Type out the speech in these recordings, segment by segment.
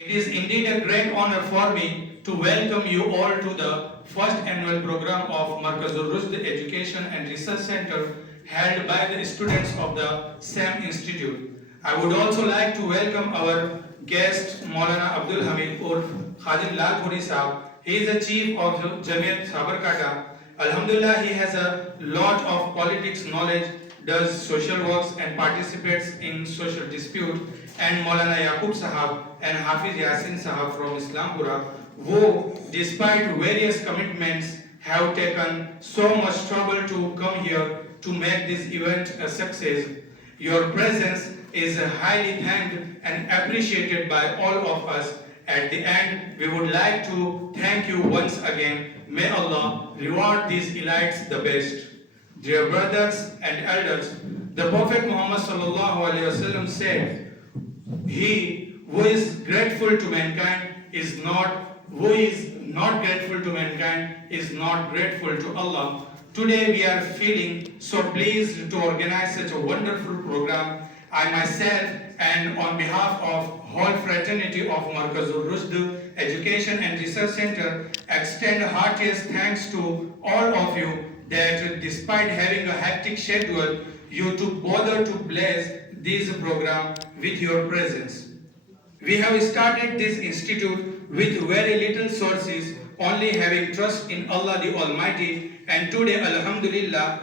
It is indeed a great honor for me to welcome you all to the first annual program of Markazul Rushd Education and Research Center held by the students of the SAM Institute. I would also like to welcome our guest Maulana Abdul Hamid Urf Khadim Lal Puri Sahab. He is the chief of Jamiat Sabarkata. Alhamdulillah, he has a lot of politics knowledge, does social works and participates in social dispute. And Maulana Yaqub Sahab and Hafiz Yasin Sahab from Islampura, who, despite various commitments, have taken so much trouble to come here to make this event a success. Your presence is highly thanked and appreciated by all of us. At the end, we would like to thank you once again. May Allah reward these elites the best. Dear brothers and elders, the Prophet Muhammad sallallahu alaihi wasallam said, "He who is grateful to mankind is not, who is not grateful to mankind is not grateful to Allah." Today we are feeling so pleased to organize such a wonderful program. I myself and on behalf of whole fraternity of Markazul Rushd Education and Research Center extend heartiest thanks to all of you that despite having a hectic schedule, you took bother to bless this program with your presence. We have started this institute with very little sources, only having trust in Allah the Almighty, and today, Alhamdulillah,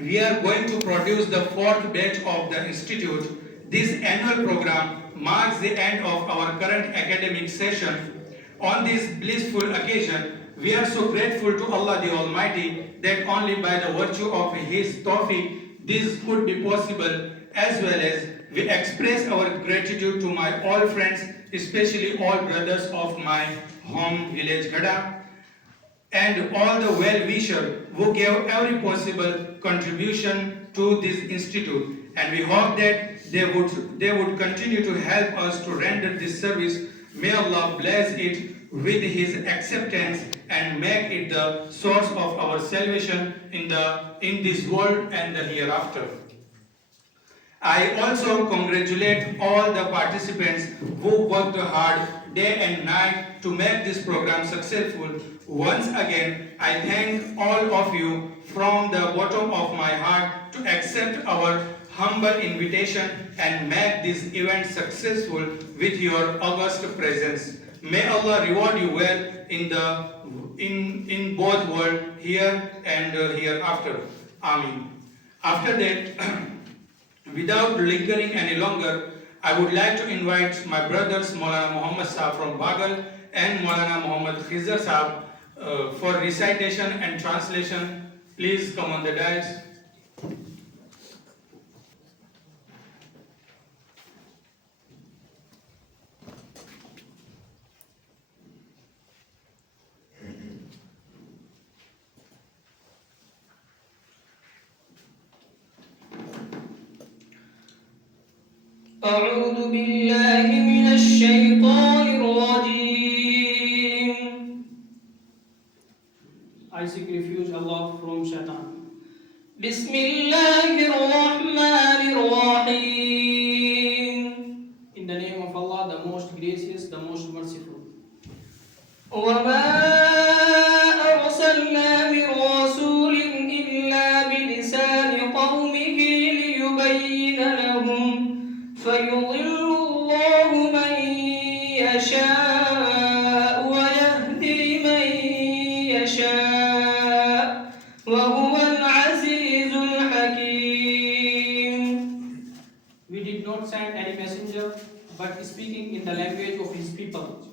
we are going to produce the fourth batch of the institute. This annual program marks the end of our current academic session. On this blissful occasion, we are so grateful to Allah the Almighty that only by the virtue of His tawfiq this could be possible, as well as we express our gratitude to my all friends, especially all brothers of my home village Ghada, and all the well-wishers who gave every possible contribution to this institute. And we hope that they would continue to help us to render this service. May Allah bless it with His acceptance and make it the source of our salvation in this world and the hereafter. I also congratulate all the participants who worked hard day and night to make this program successful. Once again, I thank all of you from the bottom of my heart to accept our humble invitation and make this event successful with your august presence. May Allah reward you well in both world, here and hereafter. Amin. After that, without lingering any longer, I would like to invite my brothers Maulana Muhammad Sahab from Bagal and Maulana Muhammad Khizr Sahab for recitation and translation. Please come on the dais. أعوذ بالله من الشيطان الرجيم. I seek refuge Allah from Shaitan. بسم الله الرحمن الرحيم. In the name of Allah, the most gracious, the most merciful. وما أرسلنا من رسول إلا بلسان قومه ليبين لهم فيضل الله من يشاء ويهدي من يشاء وهو العزيز الحكيم. We did not send any messenger but speaking in the language of his people,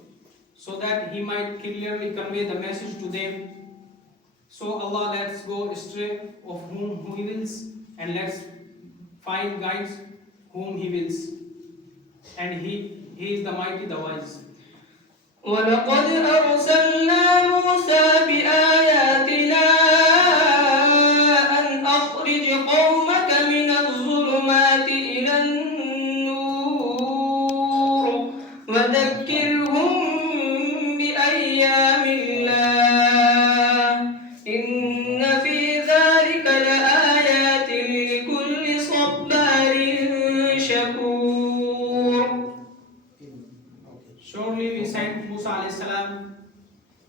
so that he might clearly convey the message to them. So Allah lets go astray of whom He wills, and lets find guides whom He wills, and He is the mighty, the wise. وَلَقَدْ أَرْسَلْنَا مُوسَى بِآيَاتِنَا أَنْ أَخْرِجْ قَوْمَكَ مِنَ الظُّلُمَاتِ إِلَى النُّورِ وَذَكِّرْهُمْ بِأَيَّامِ اللَّهِ إِنَّ فِي ذَلِكَ لَآيَاتٍ لِكُلِّ صَبَّارٍ شَكُورٍ. Surely we sent Musa alayhi salam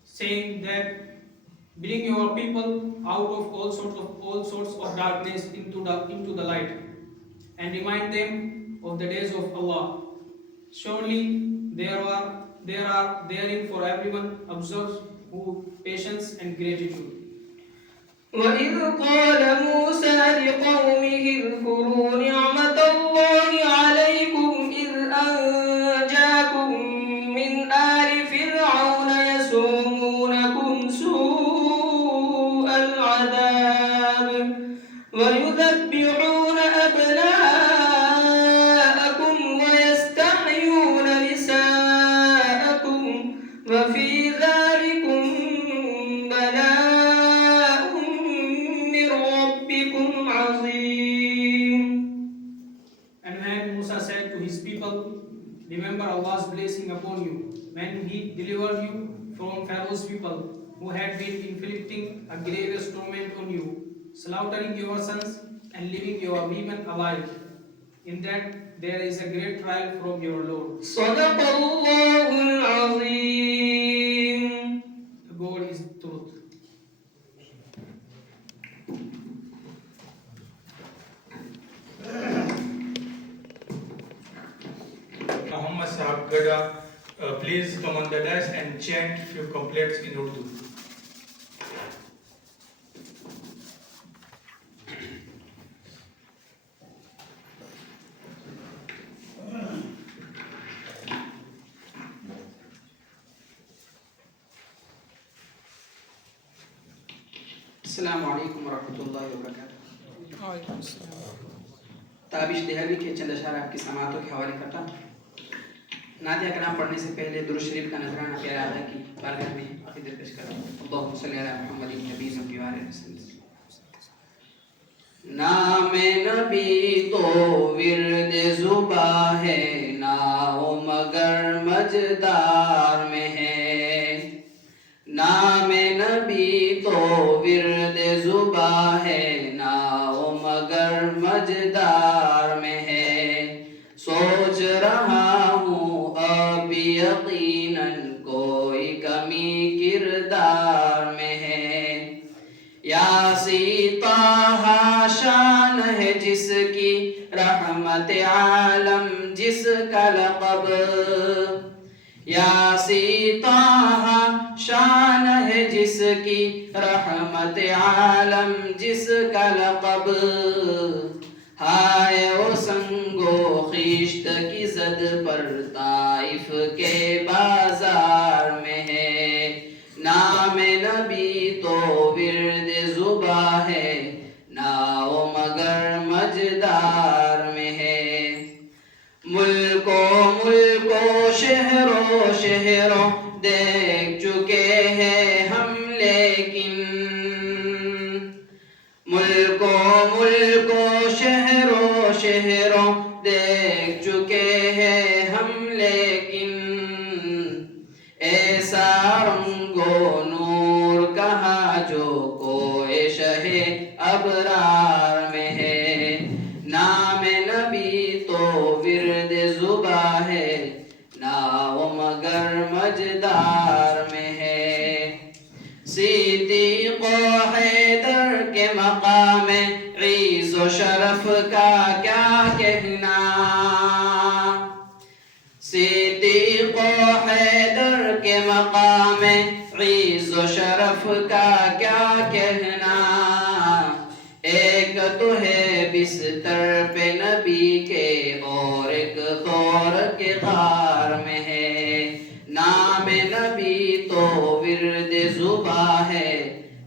saying that bring your people out of all sorts of darkness into the light, and remind them of the days of Allah. Surely there are therein for everyone observes who patience and gratitude. وَإِذْ قَالَ مُوسَى لِقَوْمِهِ اذْكُرُوا نِعْمَةَ اللَّهِ عَلَيْكُمْ إِذْ أَنْجَاكُمْ مِنْ آلِ فِرْعَوْنَ يَسُومُونَكُمْ سُوءَ الْعَذَابِ وَيُذَبِّحُونَ أَبْنَاءَكُمْ وَيَسْتَحْيُونَ نِسَاءَكُمْ وَفِي ذَلِكُمْ بَلَاءٌ مِّن رَّبِّكُمْ عَظِيمٌ. And when Musa said to his people, remember Allah's blessing upon you, when he delivered you from Pharaoh's people, who had been inflicting a grievous torment on you, slaughtering your sons and leaving your women alive. In that there is a great trial from your Lord. صدق الله العظيم. The God is truth. Muhammad Sahab Gada, please come on the dais and chant few couplets in Urdu. السلام علیکم ورحمۃ اللہ وبرکاتہ. تابش دہلوی کے چند اشعار آپ کی سماعتوں کے حوالے کرتا ہوں. نعتیہ کلام پڑھنے سے پہلے درود شریف کا نذرانہ پیارے آقا کی بارگاہ میں عقیدت پیش کرتا ہوں. اللہم صلی علی محمد نبی و آلہ وسلم. نام نبی تو ورد زباں ہے، ناؤ مگر مجدار میں ہے. نام نبی تو ورد زباں ہے، ناؤ مگر مجدار میں ہے. سوچ رہا ہوں اب یقیناً کوئی کمی کردار میں ہے. یاسیطہ شان ہے جس کی رحمت عالم جس کا لقب. یاسیطہ شان ہے جس کی رحمت عالم جس کا لقب. ہائے او سنگو خیشت کی زد پر طائف کے بازار میں ہے. نام نبی تو ورد زباں ہے، ناؤ مگر مجدار میں ہے. ملکو شہروں دیکھ چکے ہیں ہم لیکن. ملکو شہروں دیکھ چکے ہیں ہم لیکن. ایسا رنگ و نور کہاں جو کوئی شہ ابرار میں ہے. نام نبی تو ورد زباں ہے، ناؤ مگر مجدار میں ہے. صدیق و حیدر کے مقام عز و شرف کا کیا کہنا. صدیق و حیدر کے مقام عز و شرف کا کیا کہنا. ایک تو ہے بستر پہ نبی کے اور ایک غور کے غار میں ہے. نام نبی تو ورد زباں ہے،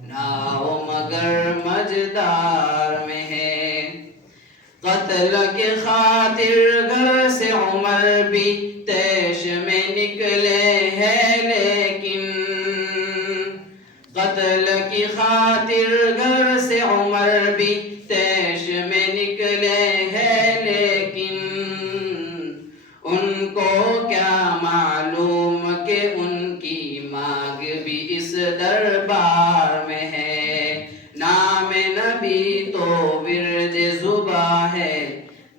ناؤ مگر مجدار میں ہے. قتل کے خاطر گھر سے عمر بھی تیش میں نکلے ہیں لیکن. قتل کی خاطر گھر سے عمر بھی تیش میں نکلے ہیں لیکن. ان کو کیا معلوم کہ ان کی مانگ بھی اس دربار میں ہے. نام نبی تو ورد زباں ہے،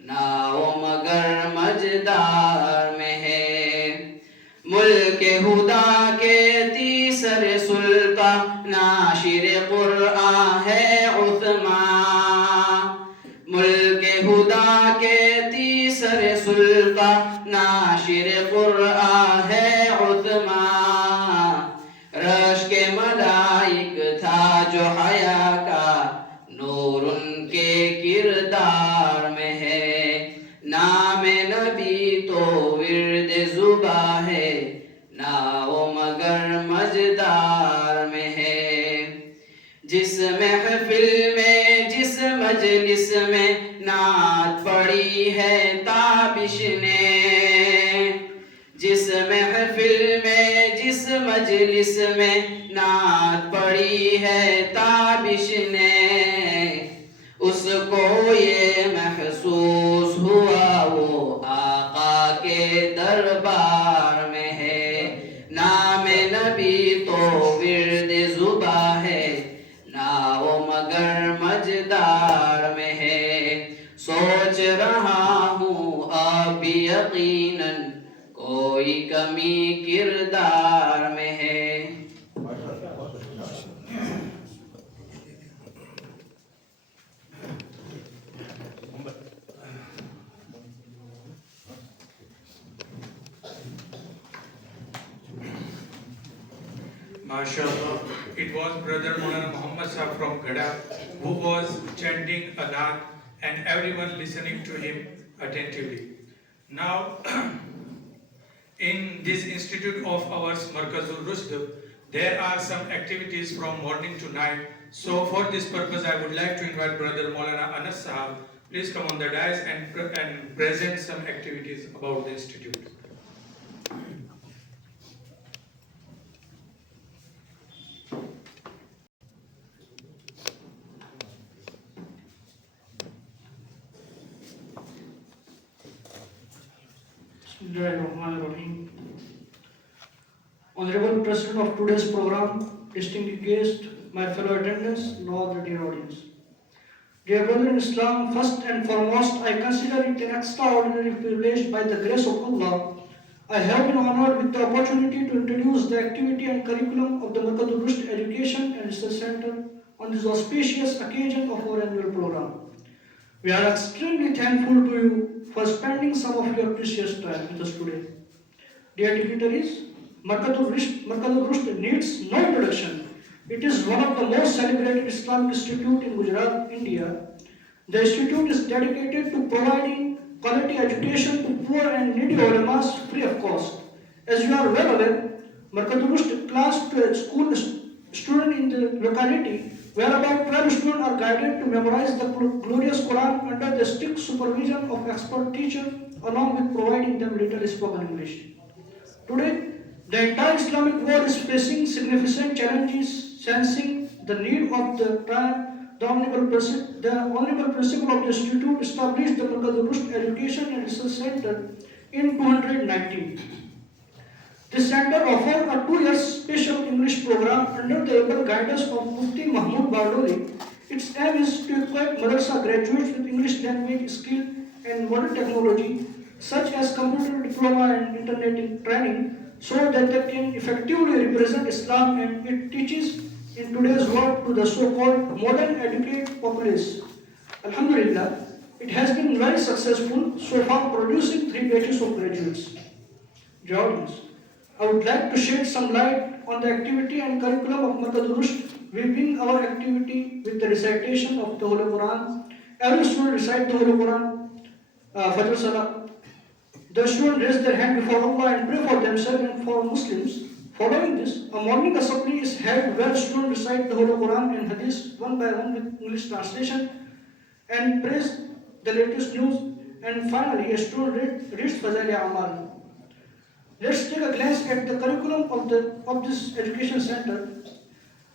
ناؤ مگر مجدار میں ملک خدا کے تیسرے سلطان ناشر قرآن ہے عثمان ملک خدا کے تیسرے سلطان ناشر قرآن ہے عثمان رش کے ملائک تھا جو حیا کا نور ان کے کردار میں ہے نام نبی تو ورد زباں ہے نہ وہ مگر مزدار میں ہے جس محفل میں جس مجلس میں نعت پڑی ہے تابش نے جس محفل میں جس مجلس میں نعت پڑی ہے تابش نے اس کو یہ محسوس ہوا وہ آقا کے دربار میں ہے نام نبی تو ورد زباں ہے نہ وہ مگر مجدار میں ہے سوچ رہا ہوں اب بھی یقیناً کوئی کمی کردار میں ہے MashaAllah, it was Brother Maulana Muhammad Sahab from Gada who was chanting a naat and everyone listening to him attentively. Now, in this institute of ours, Markazul Rusd, there are some activities from morning to night. So for this purpose, I would like to invite Brother Maulana Anas Sahab. Please come on the dais and present some activities about the institute. Bismillahirrahmanirrahim. Honorable President of today's program, distinguished guests, my fellow attendants, and all the dear audience. Dear brother in Islam, first and foremost, I consider it an extraordinary privilege by the grace of Allah. I have been honored with the opportunity to introduce the activity and curriculum of the Markazul Rusd Education and Research Center on this auspicious occasion of our annual program. We are extremely thankful to you for spending some of your precious time with us today. Dear dignitaries, Markazul Rusd needs no introduction. It is one of the most celebrated Islamic institutes in Gujarat, India. The institute is dedicated to providing quality education to poor and needy ulamas free of cost. As you are well aware, Markazul Rusd class to a school student in the locality where about 12 students are guided to memorize the glorious Quran under the strict supervision of expert teacher along with providing them little spoken English. Today, the entire Islamic world is facing significant challenges, sensing the need of the time. The Honorable Principal of the Institute established the Markazul Rusd Education and Research Center in 219. This center offers a 2-year special English program under the able guidance of Mufti Mahmood Bardoli. Its aim is to equip madrasa graduates with English language skill and modern technology such as computer diploma and internet training so that they can effectively represent Islam, and it teaches in today's world to the so-called modern educated populace. Alhamdulillah, it has been very successful so far, producing 3 batches of graduates. Dear audience, I would like to shed some light on the activity and curriculum of Markazul Rusd. We begin our activity with the recitation of the Holy Quran. Every student recite the Holy Quran, Fajr Salah. The students raise their hand before Allah and pray for themselves and for Muslims. Following this, a morning assembly is held where students recite the Holy Quran and Hadith one by one with English translation and praise the latest news. And finally, a student reads Fazail Amal. Let's take a glance at the curriculum of this education center.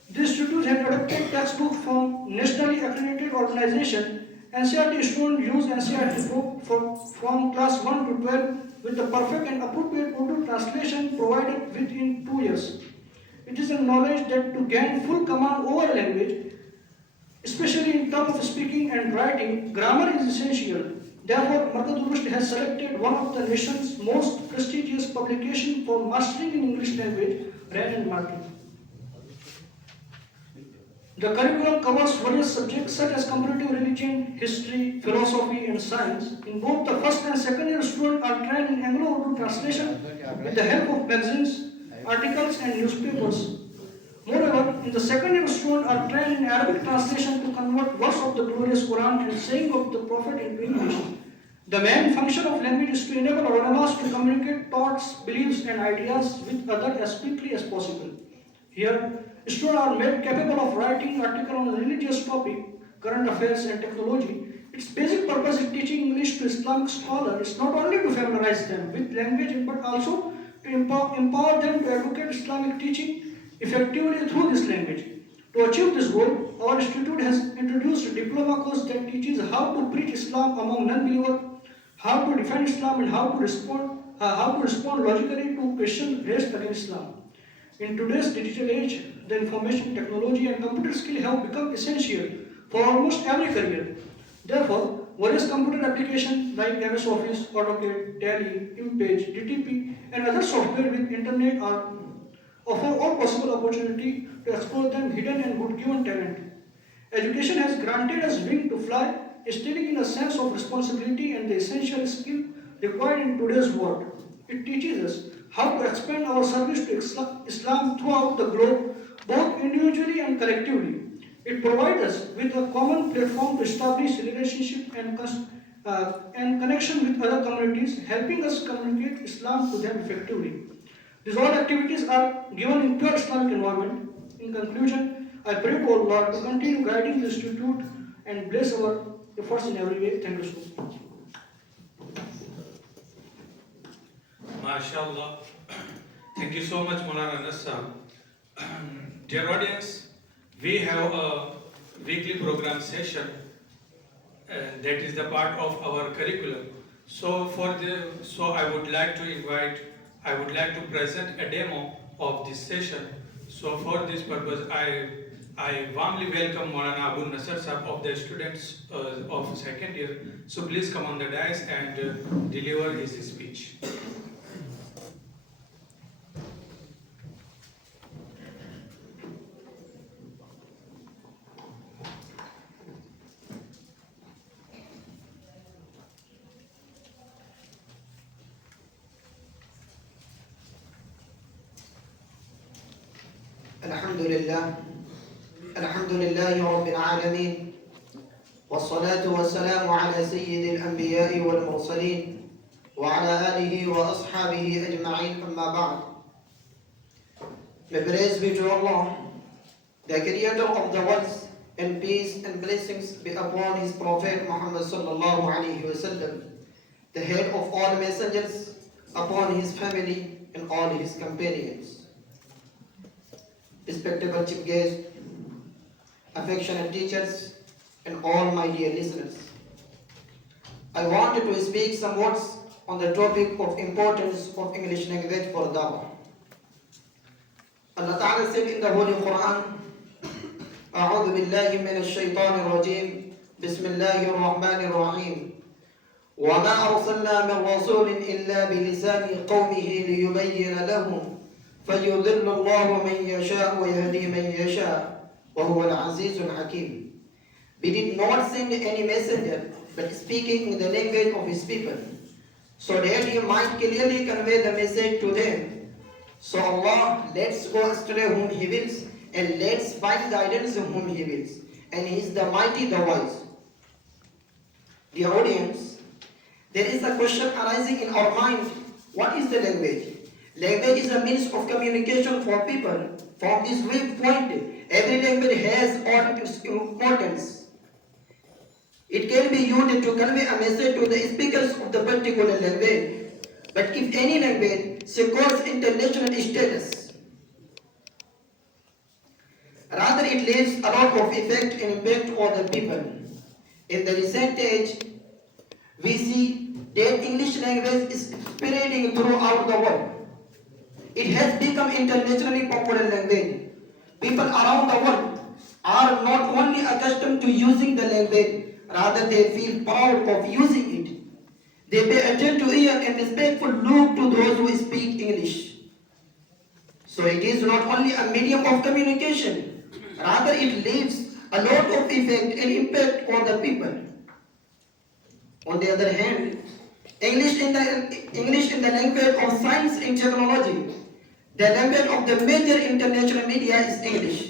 This institute has adopted textbook from nationally accredited organization. NCERT students use NCERT book from class 1 to 12 with the perfect and appropriate Urdu translation provided within 2 years. It is a knowledge that to gain full command over a language, especially in terms of speaking and writing, grammar is essential. Therefore, Markaz Rushd has selected one of the nation's most prestigious publications for mastering in English language, Rand and Martin. The curriculum covers various subjects such as comparative religion, history, philosophy, and science. In both the first and second year, students are trained in Anglo-Urdu translation with the help of magazines, articles, and newspapers. Moreover, in the second year, students are trained in Arabic translation to convert verse of the glorious Quran and saying of the Prophet into English. The main function of language is to enable ulamas to communicate thoughts, beliefs, and ideas with others as quickly as possible. Here, students are made capable of writing articles on a religious topic, current affairs, and technology. Its basic purpose in teaching English to Islamic scholars is not only to familiarize them with language but also to empower them to advocate Islamic teaching effectively through this language. To achieve this goal, our institute has introduced a diploma course that teaches how to preach Islam among non-believers, how to defend Islam, and how to respond logically to questions raised against Islam. In today's digital age, the information technology and computer skill have become essential for almost every career. Therefore, various computer applications like MS Office, AutoCAD, Tally, InPage, DTP, and other software with internet offer all possible opportunity to explore them hidden and God-given talent. Education has granted us wing to fly, instilling in a sense of responsibility and the essential skill required in today's world. It teaches us how to expand our service to Islam throughout the globe, both individually and collectively. It provides us with a common platform to establish relationship and connection with other communities, helping us communicate Islam to them effectively. These all activities are given in pure Islamic environment. In conclusion, I pray to Allah to continue guiding the institute and bless our efforts in every way. Thank you so much. MashaAllah. Thank you so much, Maulana Nassar. Dear audience, we have a weekly program session that is the part of our curriculum. So I would like to present a demo of this session. So for this purpose, I warmly welcome Maulana Abu Nasser Sahab of the students of second year. So please come on the dais and deliver his speech. الحمد لله رب العالمين والصلاة والسلام على سيد الأنبياء والمرسلين وعلى آله وأصحابه أجمعين أما بعد. May praise be to Allah, the creator of the worlds, and peace and blessings be upon his Prophet Muhammad sallallahu alaihi wasallam, the head of all messengers, upon his family and all his companions. Respectable chief guests, affectionate teachers, and all my dear listeners, I wanted to speak some words on the topic of importance of English language for da'wah. Allah Ta'ala said in the Holy Quran, أعوذ بالله من الشيطان الرجيم بسم الله الرحمن الرحيم وما أرسلنا من رسول إلا بلسان قومه ليبين لهم فَيُضِلُّ اللَّهُ مَنْ يَشَاءُ وَيَهْدِي مَنْ يَشَاءُ وَهُوَ الْعَزِيزُ الْحَكِيمُ. We did not send any messenger, but speaking in the language of his people, so that he might clearly convey the message to them. So Allah lets go astray whom He wills, and lets find guidance whom He wills, and He is the mighty, the wise. Dear audience, there is a question arising in our mind: what is the language? Language is a means of communication for people. From this viewpoint, every language has all its importance. It can be used to convey a message to the speakers of the particular language. But if any language secures international status, rather it leaves a lot of effect and impact on the people. In the recent age, we see that English language is spreading throughout the world. It has become internationally popular language. People around the world are not only accustomed to using the language, rather they feel proud of using it. They pay attentive ear and respectful look to those who speak English. So it is not only a medium of communication, rather it leaves a lot of effect and impact on the people. On the other hand, English in the language of science and technology, the language of the major international media is English.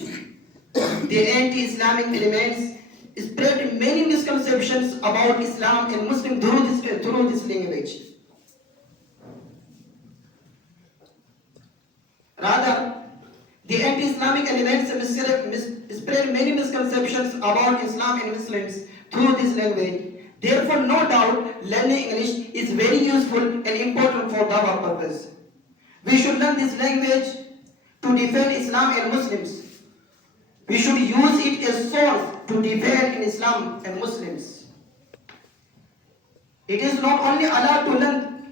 The anti-Islamic elements spread many misconceptions about Islam and Muslims through this language. Rather, the anti-Islamic elements spread many misconceptions about Islam and Muslims through this language. Therefore, no doubt, learning English is very useful and important for our purpose. We should learn this language to defend Islam and Muslims. We should use it as source to defend Islam and Muslims. It is not only allowed to learn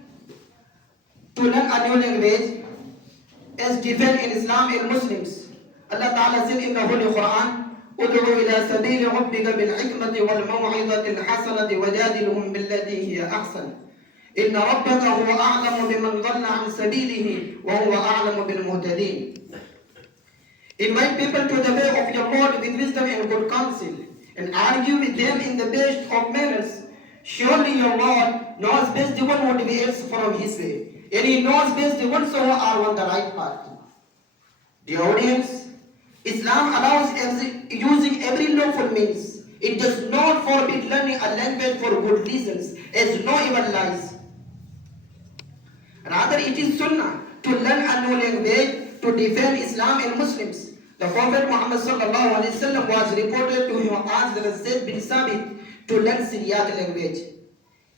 a new language as defend in Islam and Muslims. Allah Ta'ala said in the Holy Quran, ادعو إلى سبيل ربك بالحكمة والموعظة الحسنة وجادلهم بالتي هي أحسن إن ربك هو أعلم بمن ضل عن سبيله وهو أعلم بالمهتدين. Invite people to the way of your Lord with wisdom and good counsel, and argue with them in the best of manners. Surely your Lord knows best the one who deviates from his way, and he knows best the ones who are on the right path. The audience, Islam allows using every lawful means. It does not forbid learning a language for good reasons, as no even lies. Rather, it is sunnah to learn a new language to defend Islam and Muslims. The Prophet Muhammad sallallahu alaihi wasallam was reported to have asked Zayd bin Sabit to learn Syriac language,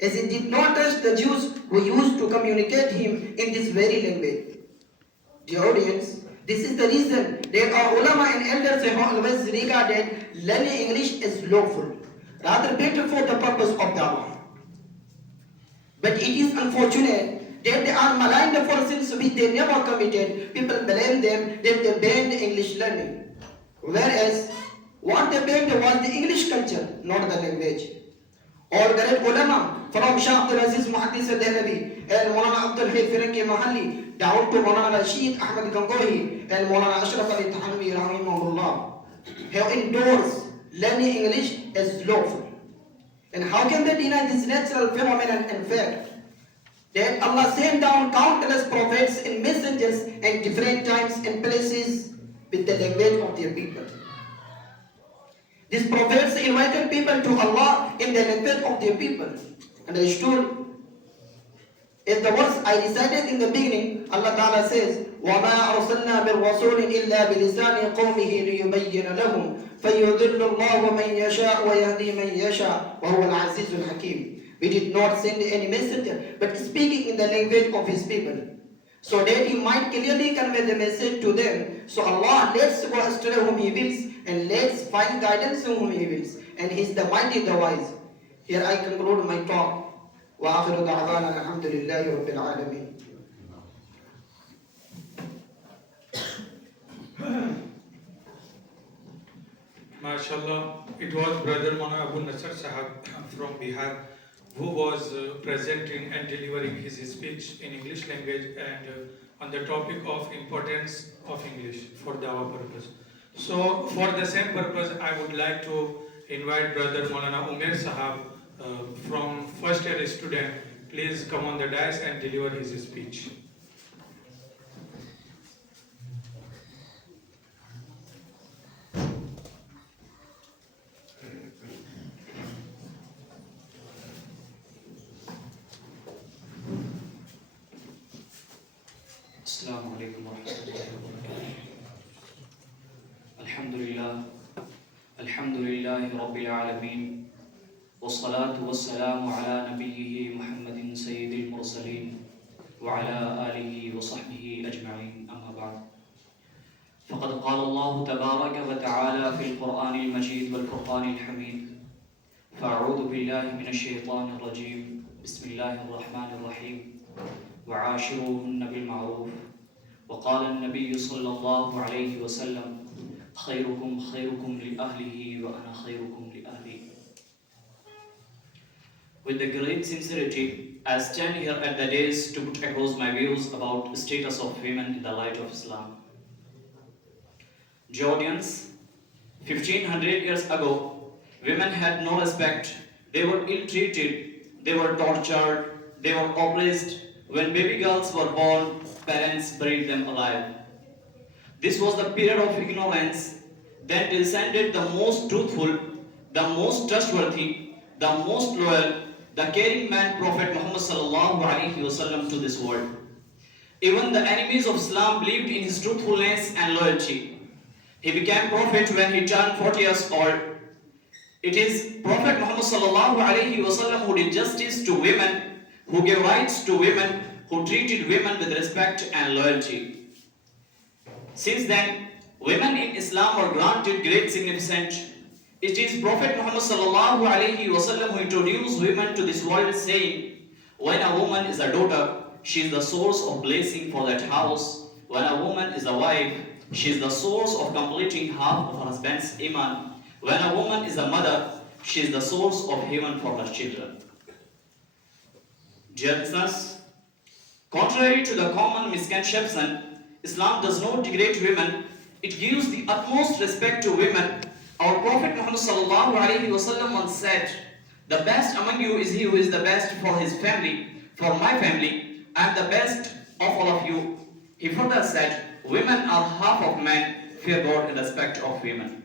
as he did not trust the Jews who used to communicate him in this very language. The audience, this is the reason that our ulama and elders have always regarded learning English as lawful, rather better for the purpose of dawah. But it is unfortunate that they are maligned for sins which they never committed. People blame them that they banned English learning, whereas what they banned was the English culture, not the language. All great ulama from Shah Abdul Aziz Muhaddis al-Dehlevi and Maulana Abdul Hayy Firanki Mahalli down to Maulana Rashid Ahmad Gangohi and Maulana Ashraf Ali Tahanwi rahimahullah have endorsed learning English as lawful. And how can they deny this natural phenomenon and fact that Allah sent down countless prophets and messengers at different times and places with the language of their people? These prophets invited people to Allah in the language of their people. Understood? As the words I recited in the beginning, Allah Ta'ala says, وَمَا أَرْسَلْنَا بِالرَّسُولٍ إِلَّا بِلِسَانِ قَوْمِهِ لِيُبَيِّنَ لَهُمْ فَيُضِلُّ اللَّهُ مَنْ يَشَاءُ وَيَهْدِي مَنْ يَشَاءُ وَهُوَ الْعَزِيزُ الْحَكِيمُ. We did not send any messenger, but speaking in the language of his people, so that he might clearly convey the message to them. So Allah lets go astray whom he wills, and lets find guidance whom he wills, and he is the mighty, the wise. Here I conclude my talk. وآخر دعوانا الحمد لله رب العالمين. MashaAllah, it was Brother Maulana Abu Nasr Sahab from Bihar who was presenting and delivering his speech in English language and on the topic of importance of English for dawah purpose. So for the same purpose, I would like to invite Brother Maulana Umair Sahab from first year student. Please come on the dais and deliver his speech. Assalamu alaikum wa rahmatullahi wa barakatuh. Alhamdulillahi Rabbil Alameen. والصلاة والسلام على نبيه محمد سيد المرسلين وعلى آله وصحبه أجمعين أما بعد فقد قال الله تبارك وتعالى في القرآن المجيد والفرقان الحميد فأعوذ بالله من الشيطان الرجيم بسم الله الرحمن الرحيم وعاشروهن بالمعروف وقال النبي صلى الله عليه وسلم خيركم خيركم لأهله وأنا خيركم لأهلي. With the great sincerity, I stand here at the dais to put across my views about the status of women in the light of Islam. Dear audience, 1500 years ago, women had no respect. They were ill-treated, they were tortured, they were oppressed. When baby girls were born, parents buried them alive. This was the period of ignorance. Then descended the most truthful, the most trustworthy, the most loyal, the caring man, Prophet Muhammad sallallahu alaihi wasallam, to this world. Even the enemies of Islam believed in his truthfulness and loyalty. He became prophet when he turned 40 years old. It is Prophet Muhammad sallallahu alaihi wasallam who did justice to women, who gave rights to women, who treated women with respect and loyalty. Since then, women in Islam were granted great significance. It is Prophet Muhammad sallallahu alaihi wasallam who introduced women to this world, saying, when a woman is a daughter, she is the source of blessing for that house. When a woman is a wife, she is the source of completing half of her husband's iman. When a woman is a mother, she is the source of heaven for her children. Dear listeners, contrary to the common misconception, Islam does not degrade women. It gives the utmost respect to women. Our Prophet Muhammad sallallahu alaihi wasallam once said, "The best among you is he who is the best for his family. For my family, I am the best of all of you." He further said, "Women are half of men. Fear God in respect of women."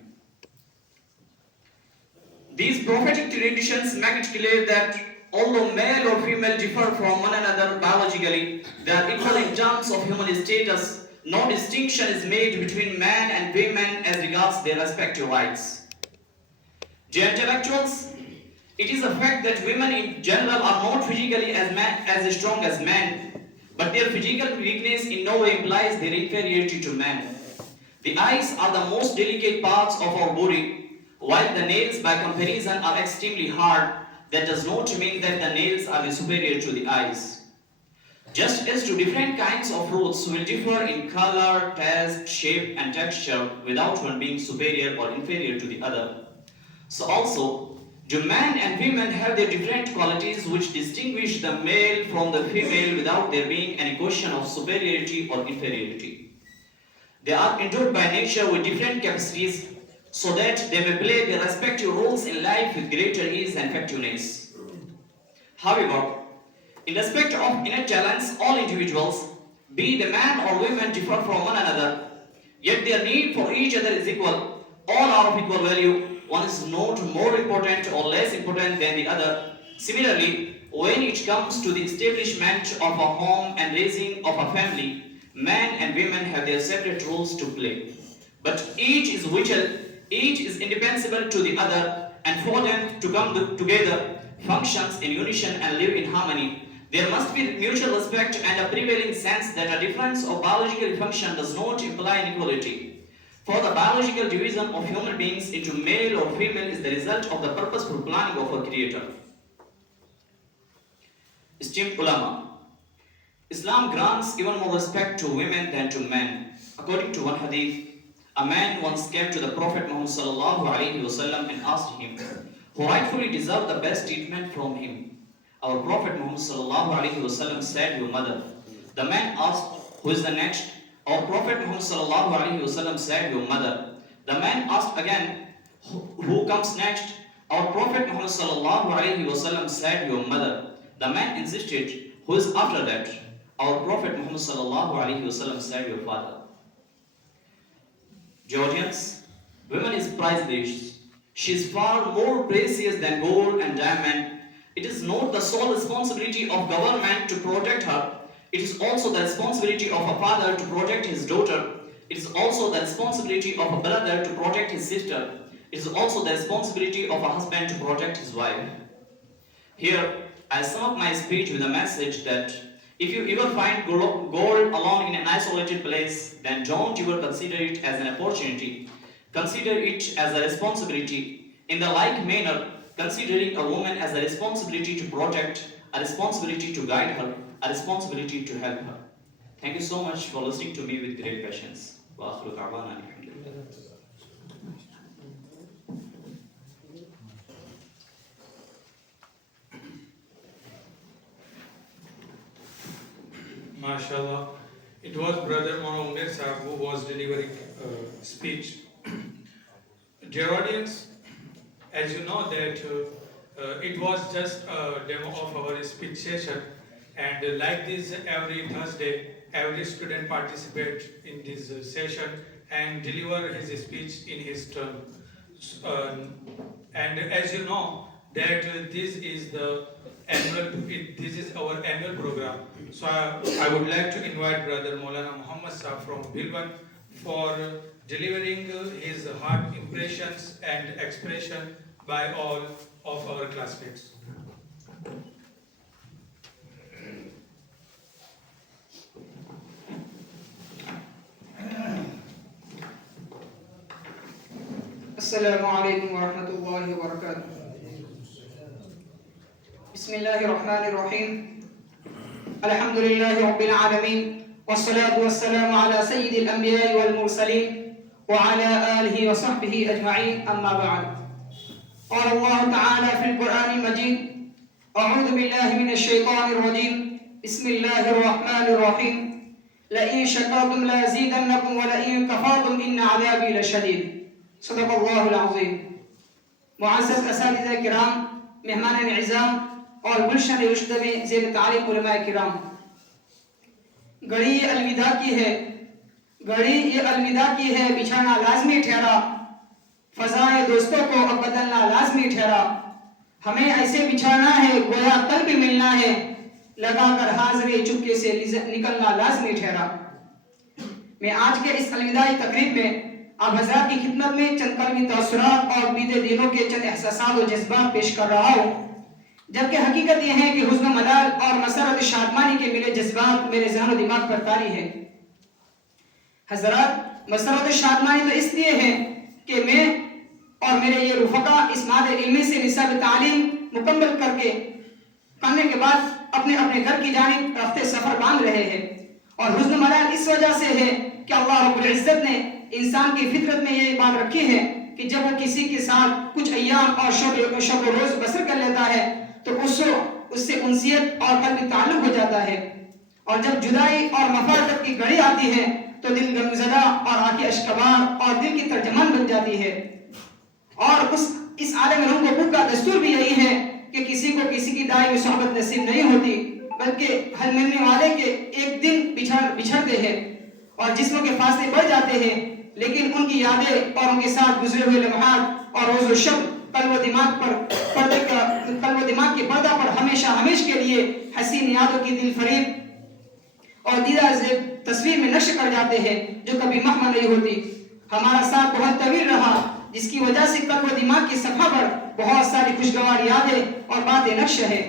These prophetic traditions make it clear that although male or female differ from one another biologically, they are equal in terms of human status. No distinction is made between men and women as regards their respective rights. Dear intellectuals, it is a fact that women in general are not physically as strong as men, but their physical weakness in no way implies their inferiority to men. The eyes are the most delicate parts of our body, while the nails by comparison are extremely hard. That does not mean that the nails are superior to the eyes. Just as two different kinds of fruits will differ in color, taste, shape and texture without one being superior or inferior to the other, so also do men and women have their different qualities which distinguish the male from the female without there being any question of superiority or inferiority. They are endowed by nature with different capacities so that they may play their respective roles in life with greater ease and effectiveness. However, in respect of inner talents, all individuals, be the man or women, differ from one another, yet their need for each other is equal. All are of equal value. One is not more important or less important than the other. Similarly, when it comes to the establishment of a home and raising of a family, men and women have their separate roles to play. But each is vital, each is indispensable to the other, and for them to come together, functions in unison and live in harmony, there must be mutual respect and a prevailing sense that a difference of biological function does not imply inequality. For the biological division of human beings into male or female is the result of the purposeful planning of our Creator. Esteemed ulama, Islam grants even more respect to women than to men. According to one hadith, a man once came to the Prophet Muhammad sallallahu alaihi wasallam and asked him, who rightfully deserved the best treatment from him. Our Prophet Muhammad sallallahu alaihi wasallam said, your mother. The man asked, who is the next? Our Prophet Muhammad sallallahu alaihi wasallam said, your mother. The man asked again, who comes next? Our Prophet Muhammad sallallahu alaihi wasallam said, your mother. The man insisted, who is after that? Our Prophet Muhammad sallallahu alaihi wasallam said, your father. Dear audience, women is priceless. She is far more precious than gold and diamond. It is not the sole responsibility of government to protect her. It is also the responsibility of a father to protect his daughter. It is also the responsibility of a brother to protect his sister. It is also the responsibility of a husband to protect his wife. Here, I sum up my speech with a message that if you ever find gold alone in an isolated place, then don't ever consider it as an opportunity. Consider it as a responsibility. In the like manner, considering a woman as a responsibility to protect, a responsibility to guide her, a responsibility to help her. Thank you so much for listening to me with great patience. Wa akhiru da'wana alhamdulillah. MashaAllah. It was Brother Mona Umer Sahab who was delivering speech. Dear audience, as you know that it was just a demo of our speech session, and like this every Thursday, every student participates in this session and deliver his speech in his turn. And as you know that this is our annual program. So I would like to invite Brother Maulana Muhammad Sahab from Bilwan for delivering his heart impressions and expression by all of our classmates. السلام علیکم ورحمۃ اللہ وبرکاتہ. بسم اللہ الرحمن الرحیم. الحمد للہ رب العالمین والصلاة والسلام على سید الانبیاء والمرسلین وعلى آلہ وصحبہ اجمعین اما بعد. قال اللہ تعالی فی القرآن المجید اعوذ باللہ من الشیطان الرجیم بسم اللہ الرحمن الرحیم لئن شکرتم لازیدنکم ولئن کفرتم ان عذابی لشدید. صدق اللہ العظیم. معزز اساتذہ کرام، مہمان اعزام اور گلشن رشد میں زیر تعلیم علماء کرام، گھڑی یہ الوداع کی ہے، گھڑی یہ الوداع کی ہے، بچھڑنا لازمی ٹھہرا، فضائے دوستوں کو اب بدلنا لازمی ٹھہرا. ہمیں ایسے بچھڑنا ہے گویا کل بھی ملنا ہے، لگا کر حاضری چپکے سے نکلنا لازمی ٹھہرا. میں آج کے اس الوداعی تقریب میں آپ حضرات کی خدمت میں چند قلبی تاثرات اور بیتے دلوں کے چند احساسات و جذبات پیش کر رہا ہوں، جبکہ حقیقت یہ ہے کہ حزن و ملال اور مسرت شادمانی کے ملے جذبات میرے ذہن و دماغ پر طاری ہے. حضرات، مسرت شادمانی تو اس لیے ہے کہ میں اور میرے یہ رفقا اس مادہ علمی سے نصاب تعلیم مکمل کرنے کے بعد اپنے اپنے گھر کی جانب رفتے سفر باندھ رہے ہیں. اور حزن و ملال اس وجہ سے ہے کہ اللہ رب العزت نے انسان کی فطرت میں یہ بات رکھی ہے کہ جب وہ کسی کے ساتھ کچھ ایام اور شب و روز بسر کر لیتا ہے تو اس سے انسیت اور قلبی تعلق ہو جاتا ہے، اور جب جدائی اور مفارقت کی گھڑی آتی ہے تو دل غمزدہ اور آنکھیں اشکبار اور دل کی ترجمان بن جاتی ہے. اور اس عالم روح کو کا دستور بھی یہی ہے کہ کسی کو کسی کی دائمی صحبت نصیب نہیں ہوتی، بلکہ ہر ملنے والے کے ایک دن بچھڑتے ہیں اور جسموں کے فاصلے بڑھ جاتے ہیں، لیکن ان کی یادیں اور ان کے ساتھ گزرے ہوئے لمحات اور روز و شب قلب و دماغ کے پردہ پر ہمیشہ کے لیے حسین یادوں کی دل فریب اور دیدہ زیب تصویر میں نقش کر جاتے ہیں جو کبھی محو نہیں ہوتی. ہمارا ساتھ بہت طویل رہا، جس کی وجہ سے قلب و دماغ کی صفحہ پر بہت ساری خوشگوار یادیں اور باتیں نقش ہیں.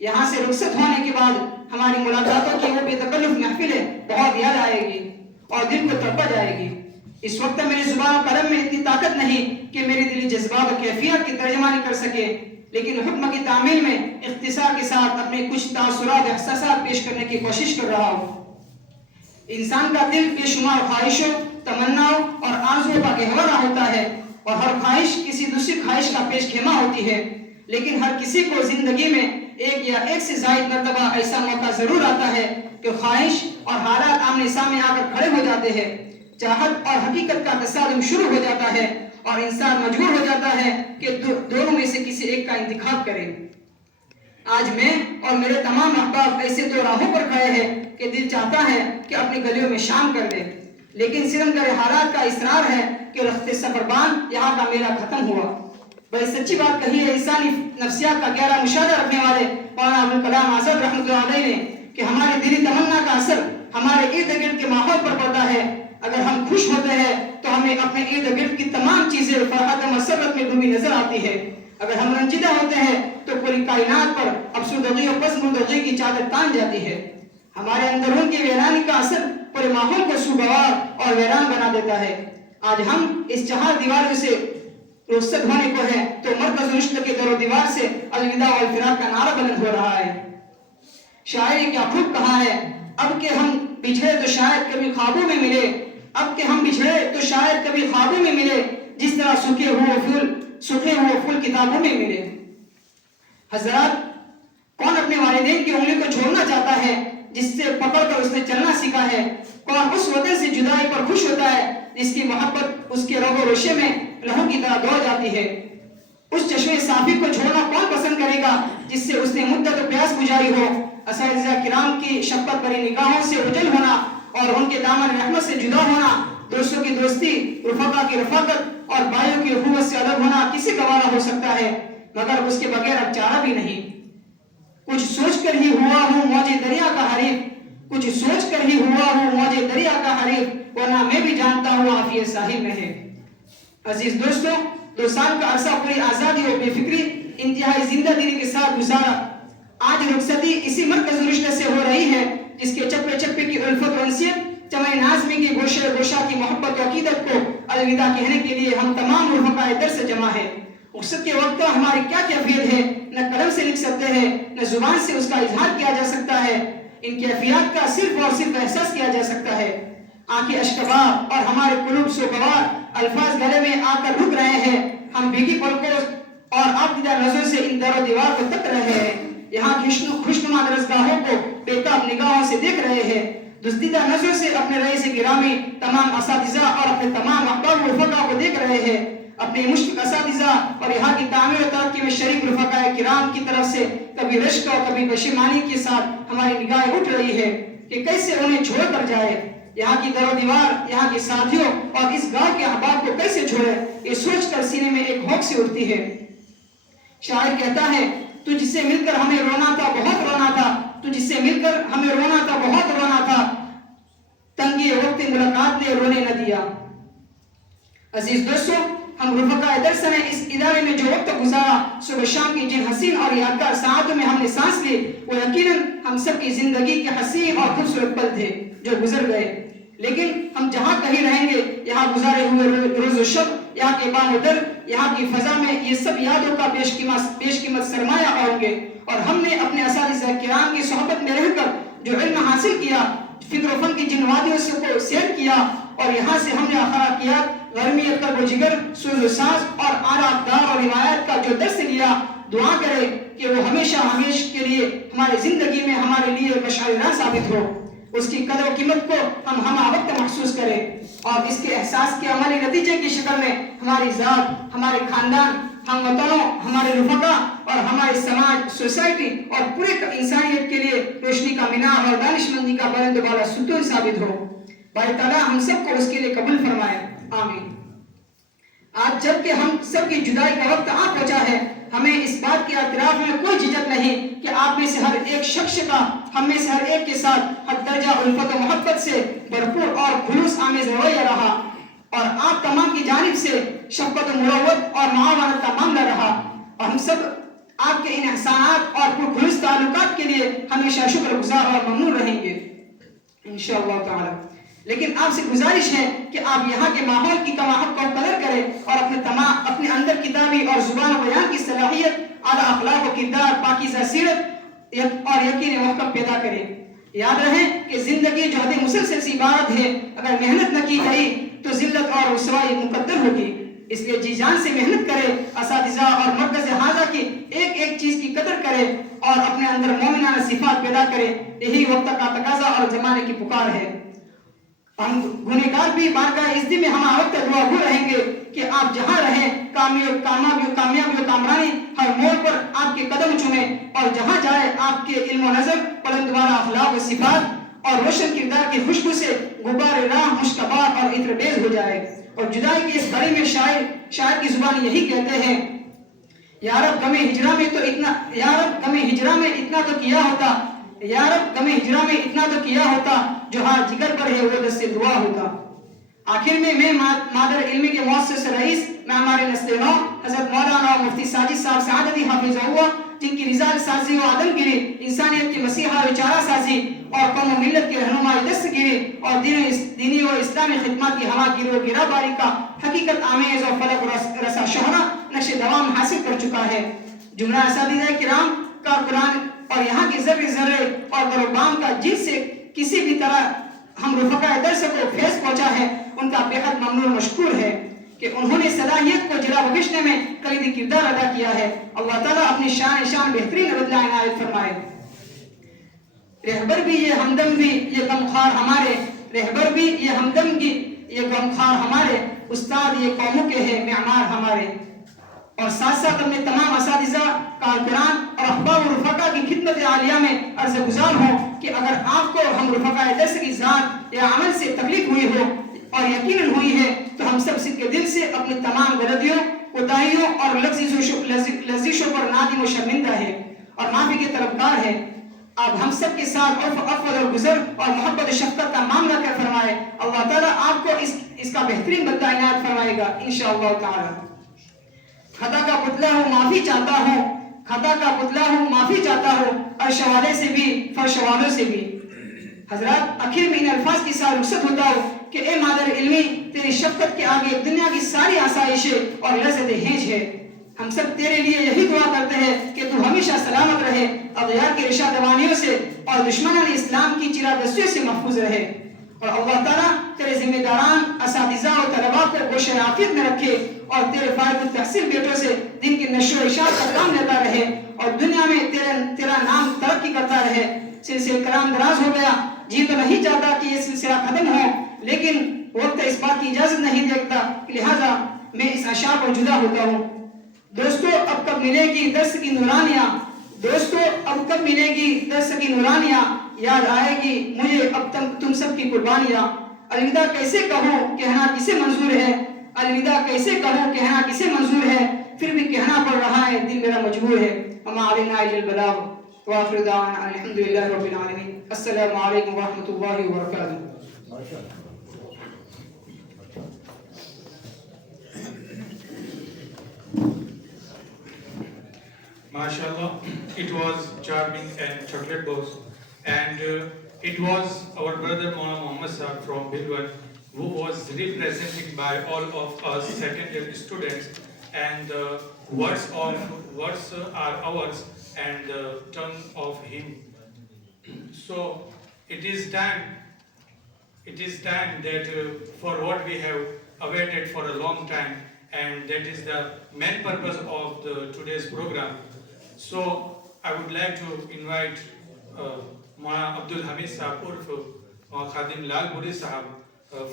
یہاں سے رخصت ہونے کے بعد ہماری ملاقاتوں کی وہ بے تکلف محفلیں بہت یاد آئے گی اور دل کو تڑپا جائے گی. اس وقت میری زبان و قلم میں اتنی طاقت نہیں کہ میری دلی جذبات و کیفیت کی ترجمانی کر سکے، لیکن حکم کی تعمیل میں اختصار کے ساتھ اپنے کچھ تاثرات و احساسات پیش کرنے کی کوشش کر رہا ہوں. انسان کا دل بے شمار خواہشوں، تمناؤں اور آرزوؤں کا گہوارہ ہوتا ہے، اور ہر خواہش کسی دوسری خواہش کا پیش خیمہ ہوتی ہے. لیکن ہر کسی کو زندگی میں ایک یا ایک سے زائد مرتبہ ایسا موقع ضرور آتا ہے کہ خواہش اور حالات آمنے سامنے آ کر کھڑے ہو جاتے ہیں، چاہت اور حقیقت کا تصادم شروع ہو جاتا ہے اور انسان مجبور ہو جاتا ہے کہ دونوں میں سے کسی ایک کا انتخاب کرے. آج میں اور میرے تمام احباب ایسے دو راہوں پر کھڑے ہیں کہ دل چاہتا ہے کہ اپنی گلیوں میں شام کر دیں، لیکن ستمگر حالات کا اصرار ہے کہ رخت سفر باندھ یہاں کا میلہ ختم ہوا. بڑی سچی بات کہی ہے انسانی نفسیات کا گہرا مشاہدہ رکھنے والے مولانا ابوالکلام آزاد رحمۃ اللہ علیہ نے کہ ہماری دلی تمنا کا اثر ہمارے ارد گرد کے ماحول پر پڑتا ہے. اگر ہم خوش ہوتے ہیں تو ہمیں اپنے ارد گرد کی تمام چیزیں فرحت و مسرت میں ڈوبی نظر آتی ہے. اگر ہم رنجیدہ ہوتے ہیں تو پوری کائنات پر افسردگی اور پسماندگی کی چادر تان جاتی ہے. ہمارے اندرون کی ویرانی کا اثر پورے ماحول کو سوگوار اور ویران بنا دیتا ہے. آج ہم اس چہار دیواروں سے رخصت ہونے کو ہے تو مرکز رشد کے در و دیوار سے الوداع والفراق کا نعرہ بلند ہو رہا ہے. شاعر نے کیا خوب کہا ہے، اب کہ ہم بچھڑے تو شاید کبھی خوابوں میں ملے، اب کہ ہم بچھڑے تو شاید کبھی خوابوں میں ملے، جس طرح سوکھے ہوئے پھول کتابوں میں ملے. حضرات، کون اپنے والدین کی انگلی کو چھوڑنا چاہتا ہے جس سے پکڑ کر اس نے چلنا سیکھا ہے؟ کون اس وطن سے جدائی پر خوش ہوتا ہے جس کی محبت اس کے رگ و ریشے میں لہو کی طرح دوڑ جاتی ہے؟ اس چشمے صافی کو چھوڑنا کون پسند کرے گا جس سے اس نے مدت و پیاس گزاری ہو؟ اساتذہ کرام کی شفقت بری نگاہوں سے اجل ہونا اور ان کے دامن رحمت سے جدا ہونا، دوستوں کی دوستی، رفقا کی رفاقت اور بھائیوں کی اخوت سے الگ ہونا کسی گوارا ہو سکتا ہے، مگر اس کے بغیر اب چارہ بھی نہیں۔ کچھ سوچ کر ہی ہوا ہوں موج دریا کا حریف، کچھ سوچ کر ہی ہوا ہوں موج دریا کا حریف، ورنہ میں بھی جانتا ہوں عافیہ ساحل میں ہے۔ عزیز دوستوں، 2 سال کا عرصہ پوری آزادی اور بے فکری، انتہائی زندہ دلی کے ساتھ گزارا۔ آج رخصتی اسی مرکز رشدہ سے ہو رہی ہے جس کے چپے چپے کی الفت و انسیت، چمے نازمی کی گوشے گوشہ کی محبت و عقیدت کو الوداع کہنے کے لیے ہم تمام رفقائے در سے جمع ہے۔ رخصت کے وقت ہماری کیا کیفیت ہے، نہ قلم سے لکھ سکتے ہیں، نہ زبان سے اس کا اظہار کیا جا سکتا ہے۔ ان کیفیات کا صرف اور صرف احساس کیا جا سکتا ہے۔ آنکھیں اشکبار اور ہمارے قلوب سوگوار الفاظ گلے میں آ کر رک رہے ہیں۔ ہم بھیگی پلکوں اور آپ دیدہ نظروں سے ان در و دیوار کو تک رہے ہیں۔ یہاں کی خوشنما درسگاہوں کو بےتاب نگاہوں سے دیکھ رہے ہیں۔ دزدیدہ نظروں سے اپنے رئیس گرامی، تمام اساتذہ اور اپنے تمام احباب و رفقا کو دیکھ رہے ہیں۔ اپنے مشفق اساتذہ اور یہاں کی تعمیر و ترقی میں شریک رفقائے کرام کی طرف سے کبھی رشک اور کبھی پشیمانی کے ساتھ ہماری نگاہیں اٹھ رہی ہے کہ کیسے انہیں چھوڑ کر جائے۔ یہاں کی در و دیوار، یہاں کے ساتھیوں اور اس گاؤں کے احباب کو کیسے چھوڑے، یہ سوچ کر سینے میں ایک ہوک سی اٹھتی ہے۔ شاعر کہتا ہے، تجھ سے مل کر ہمیں رونا تھا، بہت رونا تھا، تجھ سے مل کر ہمیں رونا تھا، بہت رونا تھا، تنگی وقت ملاقات نے رونے نہ دیا۔ عزیز دوستوں، ہم رفقائے درس نے اس ادارے میں جو وقت گزارا، صبح شام کی جن حسین اور یادگار ساعتوں میں ہم نے سانس لی، وہ یقیناً ہم سب کی زندگی کے حسین اور خوبصورت پل تھے جو گزر گئے۔ لیکن ہم جہاں کہیں رہیں گے، یہاں گزارے ہوئے روز و شب، یہاں کے بام و در، یہاں کی فضا میں یہ سب یادوں کا بیش قیمت سرمایہ ہوں گے۔ اور ہم نے اپنے اساتذہ کرام کی صحبت میں رہ کر جو علم حاصل کیا، فکر و فن کی جن وادیوں سے کو سیر کیا، اور یہاں سے ہم نے اخلاقیات، غرمیت، قلب و جگر، سوز و ساز اور اعلیٰ اقدار اور روایات کا جو درس لیا، دعا کرے کہ وہ ہمیشہ کے لیے ہماری زندگی میں ہمارے لیے مشعل راہ ثابت ہو۔ اس کی قدر و قیمت کو ہم وقت محسوس کریں اور اس کے احساس کے عملی نتیجے کی شکل میں ہماری ذات، ہمارے خاندان، ہم وطنوں، ہمارے رفقا اور ہمارے سماج، سوسائٹی اور پورے انسانیت کے لیے روشنی کا مینار اور دانش مندی کا بلند و بالا ستون ثابت ہو۔ باری تعالیٰ ہم سب کو اس کے لیے قبول فرمائے، آمین۔ آج جب کہ ہم سب کی جدائی کا وقت آ پہنچا ہے، ہمیں اس بات کے اعتراف میں کوئی جھجک نہیں کہ آپ میں سے ہر ایک شخص کا ہم میں سے ہر ایک کے ساتھ حد درجہ الفت و محبت سے بھرپور اور خلوص آمیز رویہ رہا، اور آپ تمام کی جانب سے شفقت و مروت اور معاونت کا معاملہ رہا، اور ہم سب آپ کے ان احسانات اور پرخلوص تعلقات کے لیے ہمیشہ شکر گزار اور ممنون رہیں گے انشاءاللہ تعالی۔ لیکن آپ سے گزارش ہے کہ آپ یہاں کے ماحول کی کما حق کو قدر کریں اور اپنے اندر کتابی اور زبان و بیان کی صلاحیت، اعلیٰ اخلاق و کردار، پاکیزہ سیرت اور یقین محکم پیدا کریں۔ یاد رہے کہ زندگی جو حد مسلسل سی عبارت ہے، اگر محنت نہ کی گئی تو ذلت اور رسوائی مقدر ہوگی۔ اس لیے جی جان سے محنت کرے، اساتذہ اور مرکز حاضہ کی ایک ایک چیز کی قدر کرے اور اپنے اندر مومنانہ صفات پیدا کرے۔ یہی وقت کا تقاضا اور زمانے کی پکار ہے۔ ہم گنہگار بھی بارگاہ عزت میں ہم وقت دعا گو رہیں گے کہ آپ جہاں رہیں، کامیابی و کامرانی ہر موڑ پر آپ کے قدم چومیں، اور جہاں جائے آپ کے علم و نظر، بلند والا اخلاق و صفات اور روشن کردار کی خوشبو سے غبار راہ مشکبار اور عطر بیز ہو جائے۔ اور جدائی کی اس گھڑی میں شاعر کی زبان یہی کہتے ہیں، یا رب غم ہجرا میں اتنا تو کیا ہوتا، یا رب غم ہجرا میں اتنا تو کیا ہوتا، جو ہاں جگر پر ہے وہ دست دعا ہوتا۔ آخر میں مادر علمی کے مؤسس رئیس معمار نسل نو حضرت مولانا مفتی ساجد صاحب سعادتی حافظہ اللہ، جن کی رضا سازی و عدم گیری، انسانیت کی مسیحا و چارہ سازی اور قوم و ملت کی رہنمائی دست گیری اور دینی و اسلامی خدمات کی ہوا گیر و گرا باری کا حقیقت آمیز اور فلک رسا شہرہ نقش دوام حاصل کر چکا ہے۔ جملہ اساتذہ کرام کا قرآن اور یہاں کے ذرے ذرے اور دربام کا جن سے کسی بھی طرح ہم رفقائے درس کو فیض پہنچا ہے، ان کا بےحد ممنون مشکور ہے کہ انہوں نے صلاحیت کو جلا بخشنے میں کلیدی کردار ادا کیا ہے۔ اللہ تعالیٰ اپنی شان بہترین بدلہ عنایت فرمائے۔ رہبر بھی یہ ہمدم بھی یہ غمخوار ہمارے، رہبر بھی یہ ہمدم کی یہ غمخوار ہمارے، استاد یہ قوموں کے ہیں معمار ہمارے۔ اور ساتھ ساتھ اپنے تمام اساتذہ، کارکنان اور احباب و رفقا کی خدمت عالیہ میں عرض گزار ہوں کہ اگر آپ کو ہم رفقائے درس کی ذات یا عمل سے تکلیف ہوئی ہو اور یقیناً ہوئی ہے تو ہم سب کے دل سے اپنی تمام غلطیوں، کوتاہیوں اور لغزشوں پر نادم و شرمندہ ہے اور معافی کے طلبگار ہے۔ آپ ہم سب کے ساتھ عفو اور گزر اور محبت و شفقت کا معاملہ کر فرمائے۔ اللہ تعالیٰ آپ کو اس کا بہترین بدلہ عنایت فرمائے گا انشاءاللہ تعالیٰ۔ خطا کا پتلا ہوں معافی چاہتا ہوں، خطا کا پتلا ہوں معافی چاہتا ہوں، عرش والے سے بھی فرش والوں سے بھی۔ حضرات، آخر میں ان الفاظ کے ساتھ رخصت ہوتا ہوں کہ اے مادر علمی، تیری شفقت کے آگے دنیا کی ساری آسائشیں اور لذت ہینچ ہے۔ ہم سب تیرے لیے یہی دعا کرتے ہیں کہ تو ہمیشہ سلامت رہے، اغیار کی رشا دوانیوں سے اور دشمنان اسلام کی چرادستیوں سے محفوظ رہے، اور اللہ تعالیٰ تیرے ذمہ داران، اساتذہ اور طلباء کو گوشہ عافیت میں رکھے اور تیرے فارغ التحصیل بیٹوں سے دین کی نشر و اشاعت کا کام لیتا رہے اور دنیا میں تیرا نام ترقی کرتا رہے۔ سلسلہ کلام دراز ہو گیا، جی تو نہیں چاہتا کہ یہ سلسلہ ختم ہو، لیکن وقت اس بات کی اجازت نہیں دیتا، لہذا میں اس اشعار پر جدا ہوتا ہوں۔ دوستو اب کب ملے گی درس کی نورانیاں، دوستو اب کب ملے گی درس کی نورانیاں، یاد آئے گی مجھے اب تم سب کی قربانیاں۔ الوداع کیسے کہوں کہنا کسے منظور ہے، الوداع کیسے کہوں کہنا کسے منظور ہے، پھر بھی کہنا پڑ رہا ہے دل میرا مجبور ہے۔ وما علینا الا البلاغ وآخر دعوانا الحمد للہ رب العالمین۔ السلام علیکم ورحمۃ اللہ وبرکاتہ۔ MashaAllah, it was charming and chocolate box, and it was our brother Maulana Muhammad Sahab from Bhilwan who was representing by all of us second year students, and words are ours and the tongue of him. So it is time that for what we have awaited for a long time, and that is the main purpose of today's program. So I would like to invite Maulana Abdul Hamid Sahab urf Khadim Lal Buri Sahab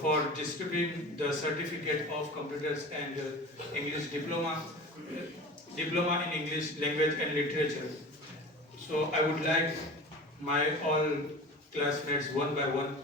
for distributing the certificate of computers and English diploma in English language and literature. So I would like my all classmates one by one.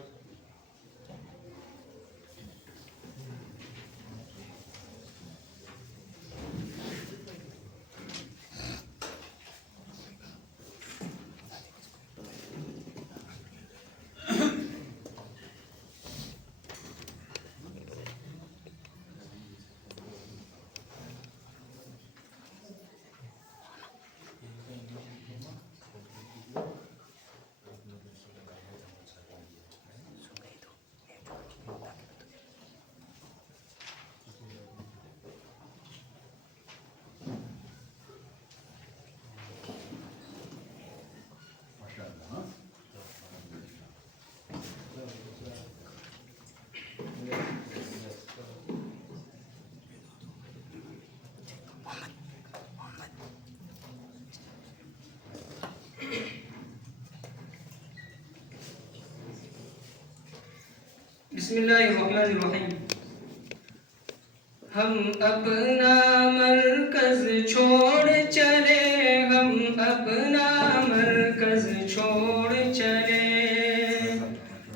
بسم اللہ الرحمن الرحیم۔ ہم اپنا مرکز چھوڑ چلے، ہم اپنا مرکز چھوڑ چلے،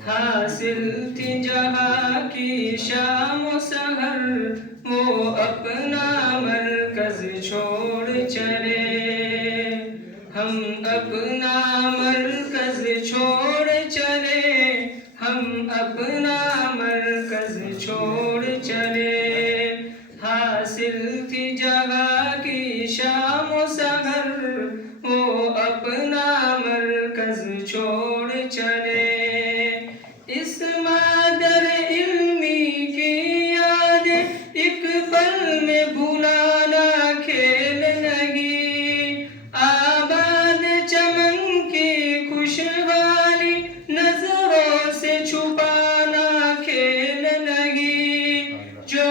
حاصل تھی جہاں کی شام و سحر، وہ اپنا مرکز چھوڑ چلے، ہم اپنا مرکز چھوڑ چلے، ہم اپنا مرکز چھوڑ چلے، حاصل تھی جگہ کی شام و سحر، وہ اپنا مرکز چھوڑ چلے، اس مادر علمی کی یاد ایک پل میں بھلانا کھیل نہیں، آباد چمن کی خوشحالی نظروں سے چھپانا کھیل نہیں، جو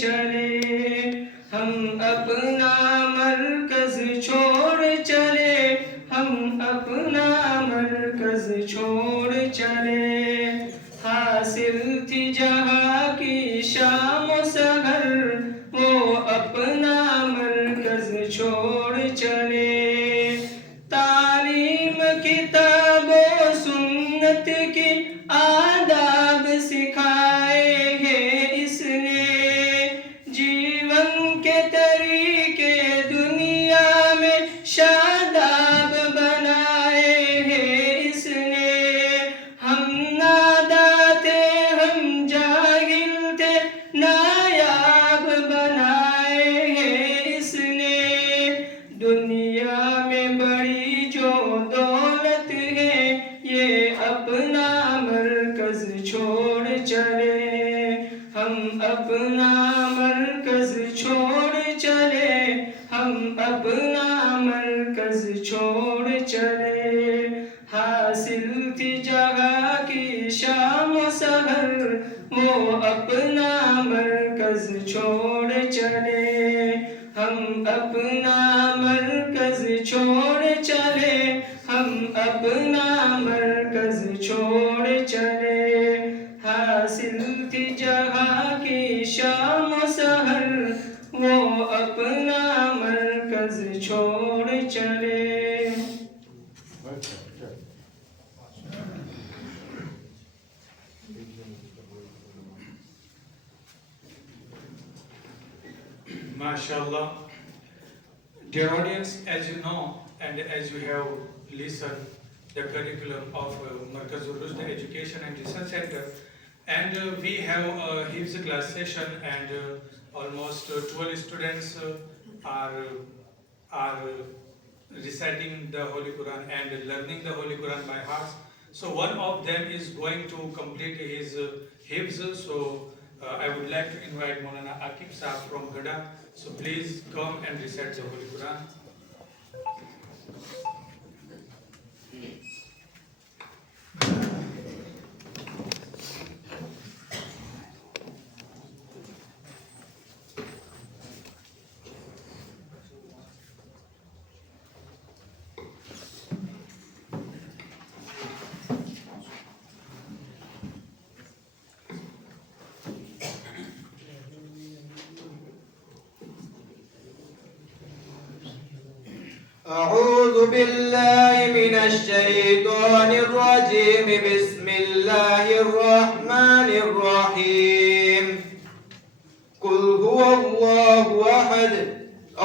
چلے، ہم اپنا مرکز چھوڑ چلے، ہم اپنا مرکز چھوڑ چلے، حاصل تھی جہاں کی شام و سحر، وہ اپنا مرکز چھوڑ چلے، تعلیم کتاب و سنت کی آداب سکھائے ہیں اس نے، جیون کے طریقے دنیا میں شاداب بنائے ہیں اس نے، ہم نادا تھے ہم جاہل تھے نایاب بنائے ہیں اس نے، دنیا میں بڑی جو دولت ہے یہ اپنا مرکز چھوڑ چلے، ہم اپنا مرکز چھوڑ چلے، ہم اپنا مرکز چھوڑ چلے، حاصل تھی جگہ کی شام و سحر، وہ اپنا مرکز چھوڑ چلے، ہم اپنا مرکز چھوڑ چلے، ہم اپنا مرکز چھوڑ چلے، حاصل تھی جہاں کی شام و سحر، وہ اپنا مرکز چھوڑ چلے۔ MashaAllah. Dear audience, as you know and as you have listened the curriculum of Markazul Rushd Education and Research Center, and we have a Hifz class session, and almost 12 students are reciting the Holy Quran and learning the Holy Quran by heart. So one of them is going to complete his Hifz. So I would like to invite Maulana Aqib Saab from Gada. So please come and recite the Holy Quran. أعوذ بالله من الشيطان الرجيم. بسم الله الرحمن الرحيم. قل هو الله أحد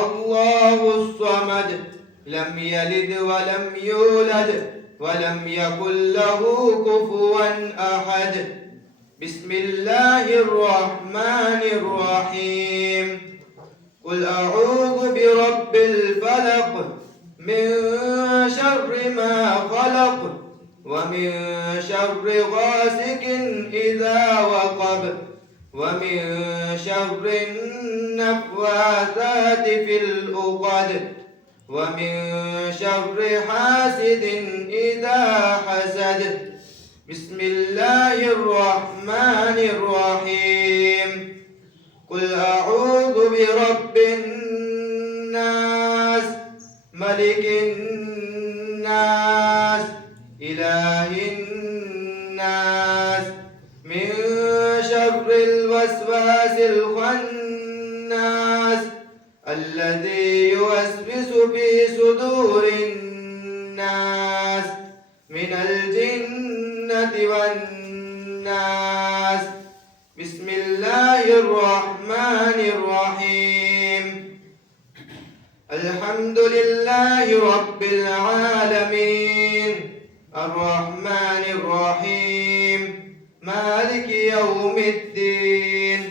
الله الصمد لم يلد ولم يولد ولم يكن له كفوا أحد. بسم الله الرحمن الرحيم. قل أعوذ برب الفلق من شر ما خلق ومن شر غاسق إذا وقب ومن شر النفاثات في العقد ومن شر حاسد إذا حسد. بسم الله الرحمن الرحيم. قل أعوذ برب الناس ملك الناس إله الناس من شر الوسواس الخناس الذي يوسوس في صدور الناس من الجنة والناس. بسم الله الرحمن الرحيم. الحمد لله رب العالمين الرحمن الرحيم مالك يوم الدين.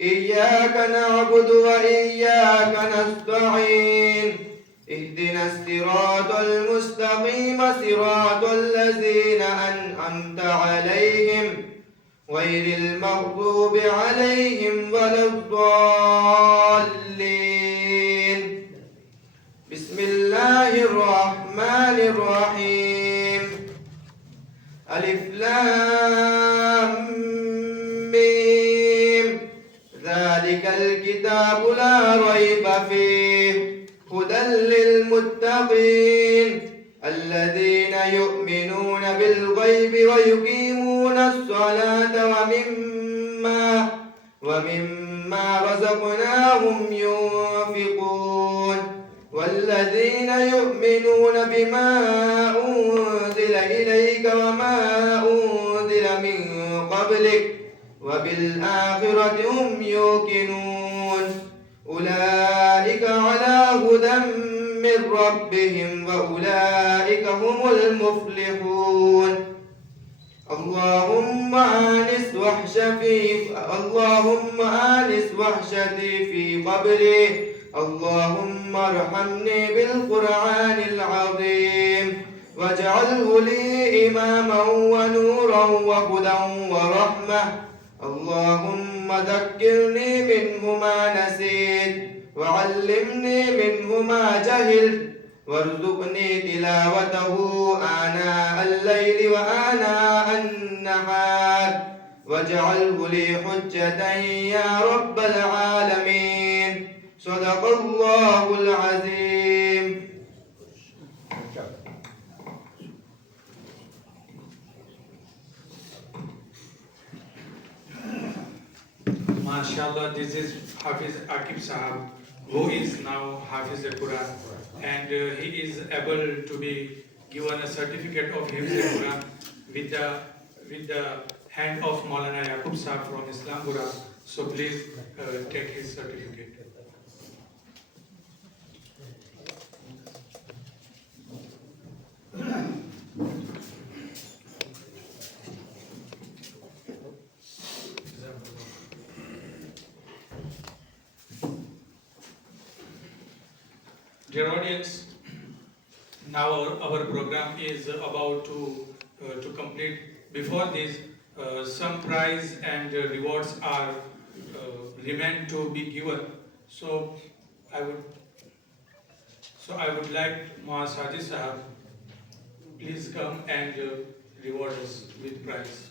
إياك نعبد وإياك نستعين. اهدنا الصراط المستقيم صراط الذين أنعمت عليهم غير المغضوب عليهم ولا الضالين. بسم الله الرحمن الرحيم. ألف لام ميم. ذلك فيه هدى للمتقين الذين يؤمنون بالغيب ويقيمون الصلاة ومما رزقناهم ينفقون والذين يؤمنون بما أنزل إليك وما أنزل من قبلك وبالآخرة هم يوقنون أولئك على هدى من ربهم وأولئك هم المفلحون اللهم آنس وحشتي في قبري اللهم ارحمني بالقرآن العظيم واجعله لي إماما ونورا وهدى ورحمة اللهم ذكرني منه ما نسيت وعلمني منه ما جهلت وارزقني تلاوته آناء الليل وآناء النهار واجعله لي حجة يا رب العالمين صدق الله العظيم. MashaAllah, this is Hafiz Akib Sahab, who is now Hafiz al-Quran, and he is able to be given a certificate of Hafiz al-Quran with the hand of Maulana Yaqub Sahab from Islambura. So please take his certificate. Dear audience, now our program is about to complete. Before this, some prize and rewards are remain to be given. So I would like Muaz Hadi Sahab, please come and reward us with prize.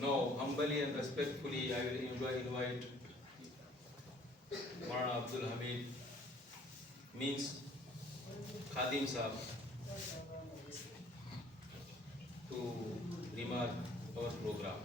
Now, humbly and respectfully, I will invite Maulana Abdul Hamid, means Khadim Sahab, to remark our program.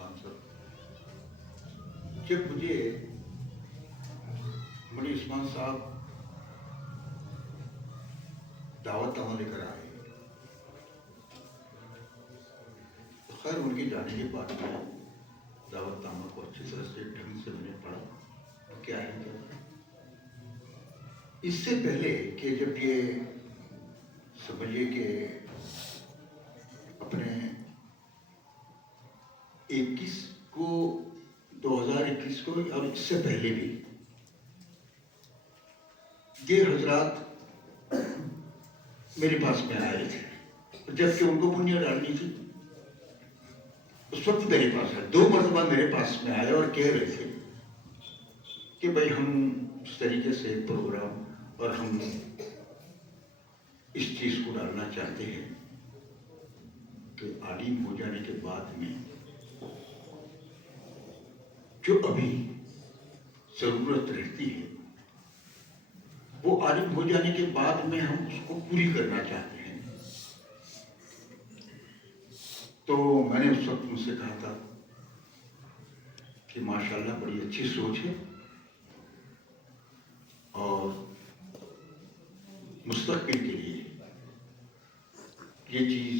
Khan صاحب، جب مجھے مولوی عثمان صاحب دعوت لے کر آئے، تو خیر ان کے جانے کے بعد میں دعوت نامہ کو اچھی طرح سے ڈھنگ سے میں نے پڑھا کیا ہے کیا. اس سے پہلے کہ جب یہ سمجھیے کہ اپنے 2021 کو اور اس سے پہلے بھی یہ حضرات میرے پاس میں آئے تھے، جبکہ ان کو بنیاد ڈالنی تھی. اس وقت میرے پاس ہے 2 مرتبہ میرے پاس میں آئے اور کہہ رہے تھے کہ بھائی ہم اس طریقے سے ایک پروگرام اور ہم اس چیز کو ڈالنا چاہتے ہیں کہ عالم ہو جانے کے بعد میں جو ابھی ضرورت رہتی ہے وہ عالم ہو جانے کے بعد میں ہم اس کو پوری کرنا چاہتے ہیں. تو میں نے اس وقت ان سے کہا تھا کہ ماشاءاللہ بڑی اچھی سوچ ہے اور مستقبل کے لیے یہ چیز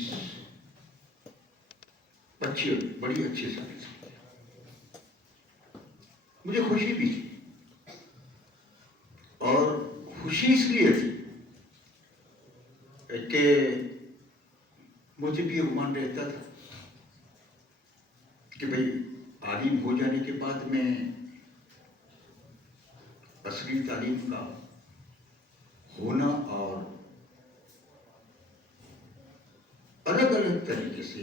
بڑی اچھی ثابت ہوئی. مجھے خوشی بھی تھی اور خوشی اس لیے تھی کہ مجھے بھی گمان رہتا تھا کہ بھئی عالم ہو جانے کے بعد میں عصری تعلیم کا ہونا اور الگ الگ طریقے سے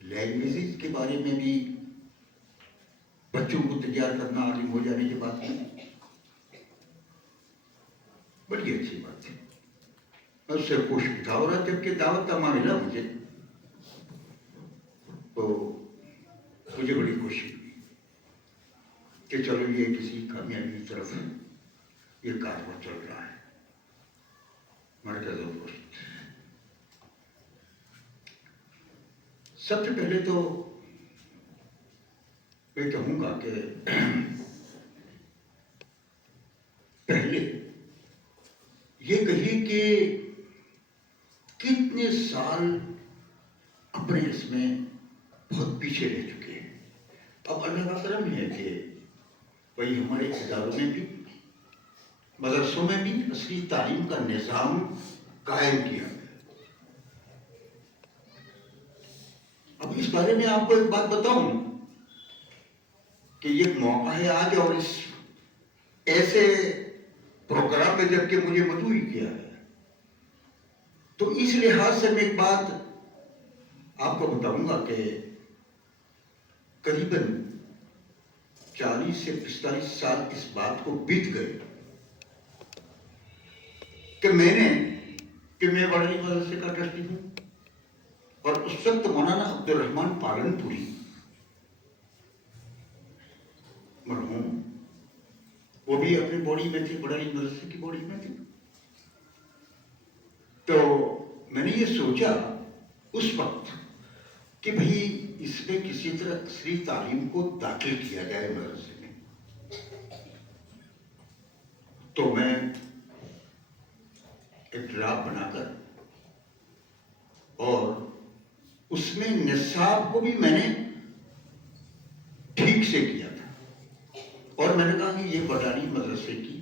لینگویجز کے بارے میں بھی بچوں کو تیار کرنا عالم ہو جانے کے بعد میں بڑی اچھی بات ہے. میں اس سے خوش بھی تھا اور جبکہ دعوت نامہ ملا مجھے تو مجھے بڑی خوشی ہوئی کہ چلو یہ کسی کامیابی کی طرف یہ کارواں چل رہا ہے. مرکز الرشد سب سے پہلے تو میں کہوں گا کہ پہلے یہ کہیے کہ کتنے سال اپنے اس میں بہت پیچھے رہ چکے ہیں. اب اللہ کا کرم ہے کہ بھائی ہمارے اداروں میں بھی مدرسوں میں بھی عصری تعلیم کا نظام قائم کیا گیا. اب اس بارے میں آپ کو ایک بات بتاؤں کہ یہ موقع ہے آج اور اس ایسے پروگرام میں جبکہ مجھے مدعو کیا ہے تو اس لحاظ سے میں ایک بات آپ کو بتاؤں گا کہ قریباً 40 سے 45 سال اس بات کو بیت گئے کہ میں بڑھنی مدرسے کا ٹرسٹی ہوں اور اس وقت مولانا عبدالرحمان پالن پوری مرحوم وہ بھی اپنی باڈی میں تھے، بڑھنی مدرسے کی باڈی میں تھے. تو میں نے یہ سوچا اس وقت کہ بھئی اس میں کسی طرح عصری تعلیم کو داخل کیا جائے مدرسے میں. تو میں ایک ڈرافٹ بنا کر اور اس میں نصاب کو بھی میں نے ٹھیک سے کیا تھا اور میں نے کہا کہ یہ بٹانی مدرسے کی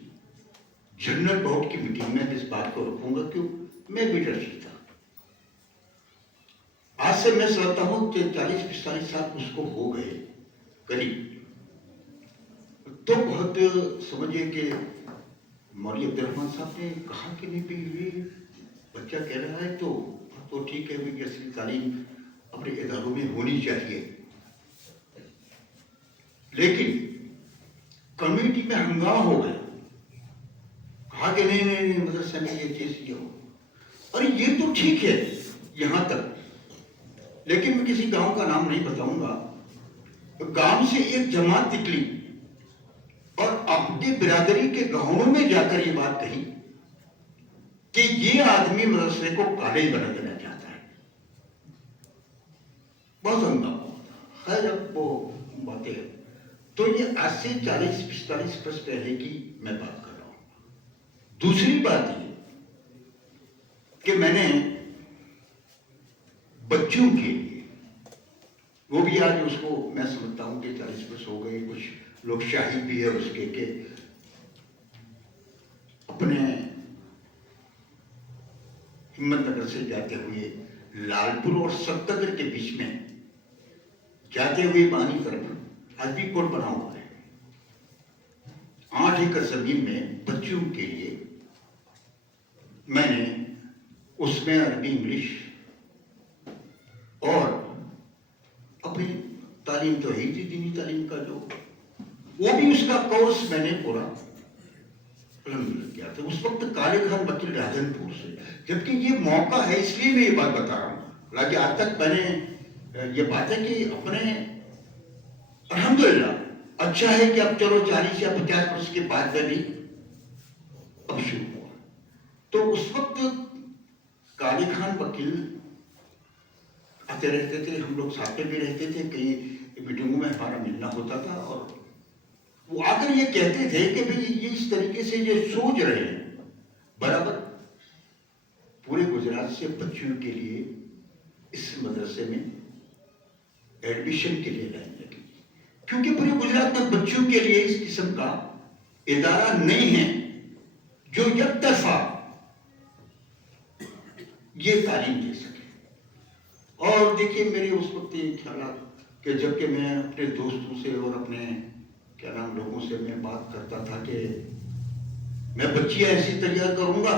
جنرل بورڈ کی میٹنگ میں اس بات کو رکھوں گا کیوں میں بھی ٹرسٹی تھا. آج سے میں سمجھتا ہوں کہ 40-45 سال اس کو ہو گئے قریب. تو بہت سمجھیے کہ مولوی عبدالرحمان صاحب نے کہا کہ نہیں بھی یہ بچہ کہہ رہا ہے تو ٹھیک ہے کہ عصری تعلیم اپنے اداروں میں ہونی چاہیے. لیکن کمیٹی میں ہنگامہ ہو گیا، کہا کہ نہیں مدرسے میں یہ چیز یہ ہو. اور یہ تو ٹھیک ہے یہاں تک، لیکن میں کسی گاؤں کا نام نہیں بتاؤں گا. گاؤں سے ایک جماعت نکلی اور اپنی برادری کے گاؤں میں جا کر یہ بات کہی کہ یہ آدمی مدرسے کو کالج بنا دینا چاہتا ہے. بہت ہنگامہ ہوا تھا، خیر اب وہ باتیں تو یہ آج سے 40-45 برس پہلے کی میں بات کر رہا ہوں. دوسری بات یہ کہ میں نے بچوں کے لیے وہ بھی آج اس کو میں سمجھتا ہوں کہ 40 برس ہو گئے, کچھ لوگ شاہد بھی ہے اس کے کہ اپنے ہمت نگر سے جاتے ہوئے لال پور اور سبت نگر کے بیچ میں جاتے ہوئے بانی طرف آج بھی کوٹ بنا ہوا ہے. 8 ایکڑ زمین میں بچوں کے لیے میں نے اس میں عربی انگلش اور اپنی تعلیم تو ہی تھی دینی تعلیم کا جو وہ بھی اس کا کورس میں نے پورا الحمدللہ کیا تھا. اس وقت کالے خان وکیل راجن پور سے, جبکہ یہ موقع ہے اس لیے میں یہ بات بتا رہا ہوں. حالانکہ آج تک میں نے یہ بات ہے کہ اپنے الحمدللہ اچھا ہے کہ اب چلو 40 یا 50 برس کے بعد میں بھی اب شروع ہوا. تو اس وقت کالے خان وکیل آتے رہتے تھے, ہم لوگ ساتھ میں بھی رہتے تھے, کئی میٹنگوں میں ہمارا ملنا ہوتا تھا, اور وہ آ کر یہ کہتے تھے کہ بھئی یہ اس طریقے سے یہ سوچ رہے ہیں برابر پورے گجرات سے بچوں کے لیے اس مدرسے میں ایڈمیشن کے لیے لائن لگی, کیونکہ پورے گجرات میں بچوں کے لیے اس قسم کا ادارہ نہیں ہے جو یک طرفہ یہ تعلیم دے سکے. اور دیکھیے میرے اس وقت یہ خیالات کہ جب کہ میں اپنے دوستوں سے اور اپنے کیا نام لوگوں سے میں بات کرتا تھا کہ میں بچیاں ایسی تیار کروں گا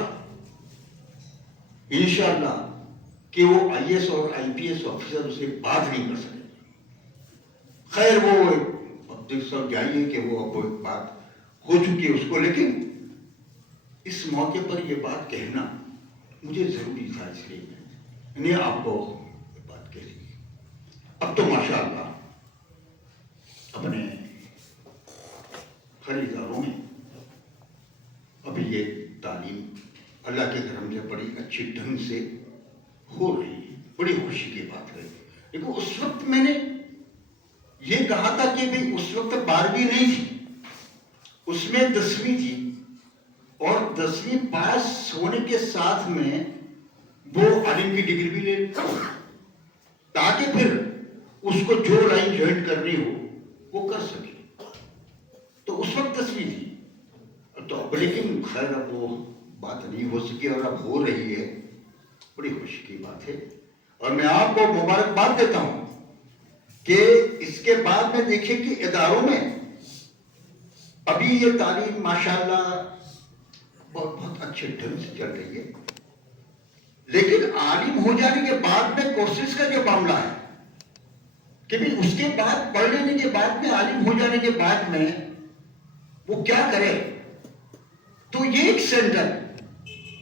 انشاءاللہ کہ وہ IAS اور IPS آفیسر اسے بات نہیں کر سکے. خیر وہ اب دیکھ سب جائیے کہ وہ اب ایک بات ہو چکی ہے اس کو, لیکن اس موقع پر یہ بات کہنا مجھے ضروری تھا, اس لیے میں نے آپ کو یہ بات کہہ دی. اب تو ماشاءاللہ اپنے خریداروں میں ابھی یہ تعلیم اللہ کے کرم سے بڑی اچھی ڈھنگ سے ہو رہی ہے, بڑی خوشی کی بات ہے. لیکن اس وقت میں نے یہ کہا تھا کہ بھی اس وقت 12ویں نہیں تھی, اس میں 10ویں تھی, اور 10ویں پاس ہونے کے ساتھ میں وہ عالم کی ڈگری بھی لے تاکہ پھر اس کو جو لائن جوائن کرنی ہو وہ کر سکے. تو اس وقت 10ویں تھی, تو اب لیکن خیر اب وہ بات نہیں ہو سکی اور اب ہو رہی ہے, بڑی خوشی کی بات ہے. اور میں آپ کو مبارکباد دیتا ہوں کہ اس کے بعد میں دیکھیں کہ اداروں میں ابھی یہ تعلیم ماشاءاللہ بہت اچھے ڈھنگ سے چل رہی ہے. لیکن عالم ہو جانے کے بعد میں کورسز کا جو معاملہ ہے کہ بھی اس کے بعد پڑھ لینے کے بعد میں عالم ہو جانے کے بعد میں وہ کیا کرے, تو یہ ایک سینٹر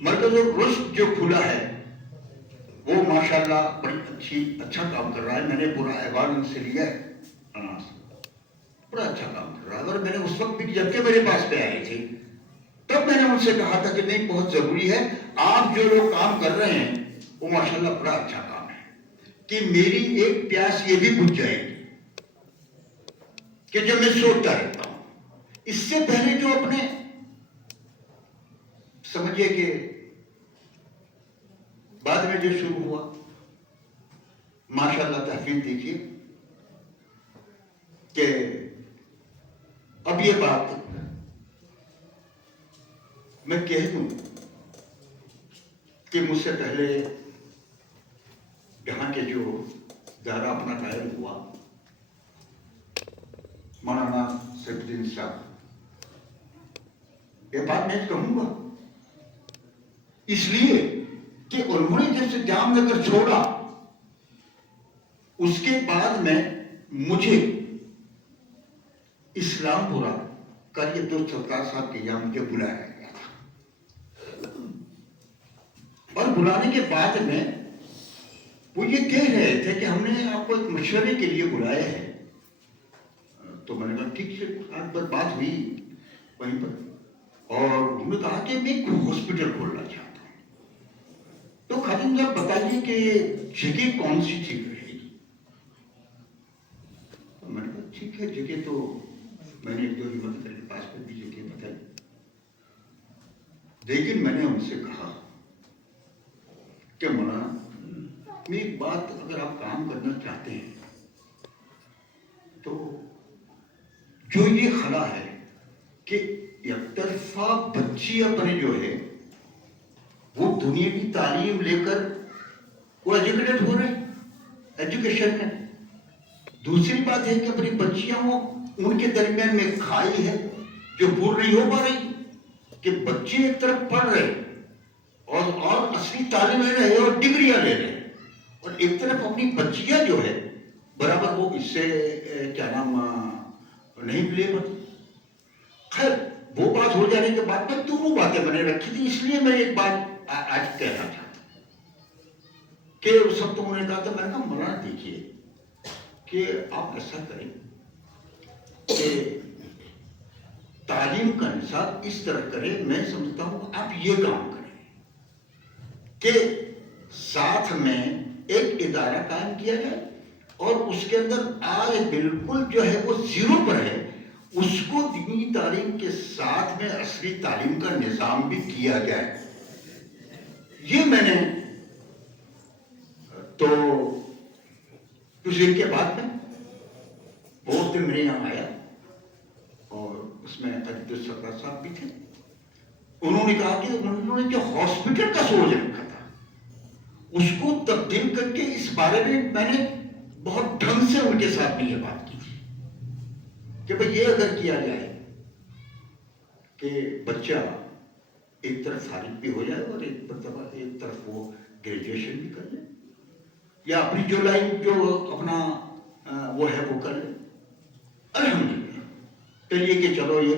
مرکز الرشد جو کھلا ہے وہ ماشاءاللہ بڑی اچھا کام کر رہا ہے. میں نے پورا ایوارڈ ان سے لیا ہے, بڑا اچھا کام کر رہا ہے. اور میں نے اس وقت بھی جبکہ میرے پاس پہ آئی تھی تب میں نے ان سے کہا تھا کہ نہیں بہت ضروری ہے, آپ جو لوگ کام کر رہے ہیں وہ ماشاءاللہ بڑا اچھا کام ہے, کہ میری ایک پیاس یہ بھی بجھ جائے گی کہ جب میں سوچتا رہتا ہوں. اس سے پہلے جو اپنے سمجھئے کہ بعد میں جو شروع ہوا ماشاءاللہ تحفیظ دیکھیے کہ اب یہ بات میں کہہ دوں کہ مجھ سے پہلے یہاں کے جو دائرہ اپنا قائم ہوا مولانا سیف الدین صاحب, یہ بات میں کہوں گا اس لیے کہ انہوں نے جب سے جام نگر چھوڑا اس کے بعد میں مجھے اسلام پورا کر یہ دوست سرکار صاحب کے یہاں مجھے بلایا گیا تھا, اور بلانے کے بعد میں وہ یہ کہہ رہے تھے کہ ہم نے آپ کو ایک مشورے کے لیے بلایا ہے. تو میں نے کہا ٹھیک ہے, آج پر بات ہوئی وہیں پر, اور انہوں نے کہا کہ میں ایک ہاسپٹل کھولنا چاہتا ہوں. تو خادم صاحب بتائیے کہ جگہ کون سی ٹھیک رہے گی. ٹھیک ہے جگہ تو میں نے جو ہمت کر کے پاس پر بھی جگہ بتائی، لیکن میں نے ان سے کہا کہ مولانا میں ایک بات، اگر آپ کام کرنا چاہتے ہیں تو جو یہ خلا ہے کہ یک طرفہ بچی اپنے جو ہے وہ دنیا کی تعلیم لے کر وہ ایجوکیٹڈ ہو رہے ہیں ایجوکیشن میں، دوسری بات ہے کہ اپنی بچیاں وہ ان کے درمیان میں کھائی ہے جو پور نہیں ہو پا رہی، کہ بچے ایک طرف پڑھ رہے اور اصلی تعلیم لے رہے اور ڈگریاں لے رہے، اور ایک طرف اپنی بچیاں جو ہے برابر وہ اس سے کیا نام نہیں لے پاتی۔ خیر وہ بات ہو جانے کے بعد میں دونوں باتیں میں نے رکھی تھی، اس لیے میں ایک بات آج کہنا چاہتا ہوں کہ اس وقت انہوں نے کہا تھا، میں نے کہا مولانا دیکھیے کہ آپ ایسا کریں کہ تعلیم کا نصاب اس طرح کریں، میں سمجھتا ہوں آپ یہ کام کریں کہ ساتھ میں ایک ادارہ قائم کیا جائے اور اس کے اندر آج بالکل جو ہے وہ زیرو پر ہے، اس کو دینی تعلیم کے ساتھ میں عصری تعلیم کا نظام بھی کیا جائے۔ یہ میں نے تو کچھ دن کے بعد میں بہت دن میرے یہاں آیا اور اس میں اجد السرکار صاحب بھی تھے، انہوں نے کہا کہ انہوں نے جو ہاسپٹل کا سوچ رکھا تھا اس کو تبدیل کر کے اس بارے میں نے بہت ڈھنگ سے ان کے ساتھ بھی یہ بات کی تھی کہ بھئی یہ اگر کیا جائے کہ بچہ ایک طرف فارغ بھی ہو جائے اور ایک طرف وہ گریجویشن بھی کر لے یا اپنی جو لائن جو اپنا وہ ہے وہ کر لے، الحمدللہ چلیے کہ چلو یہ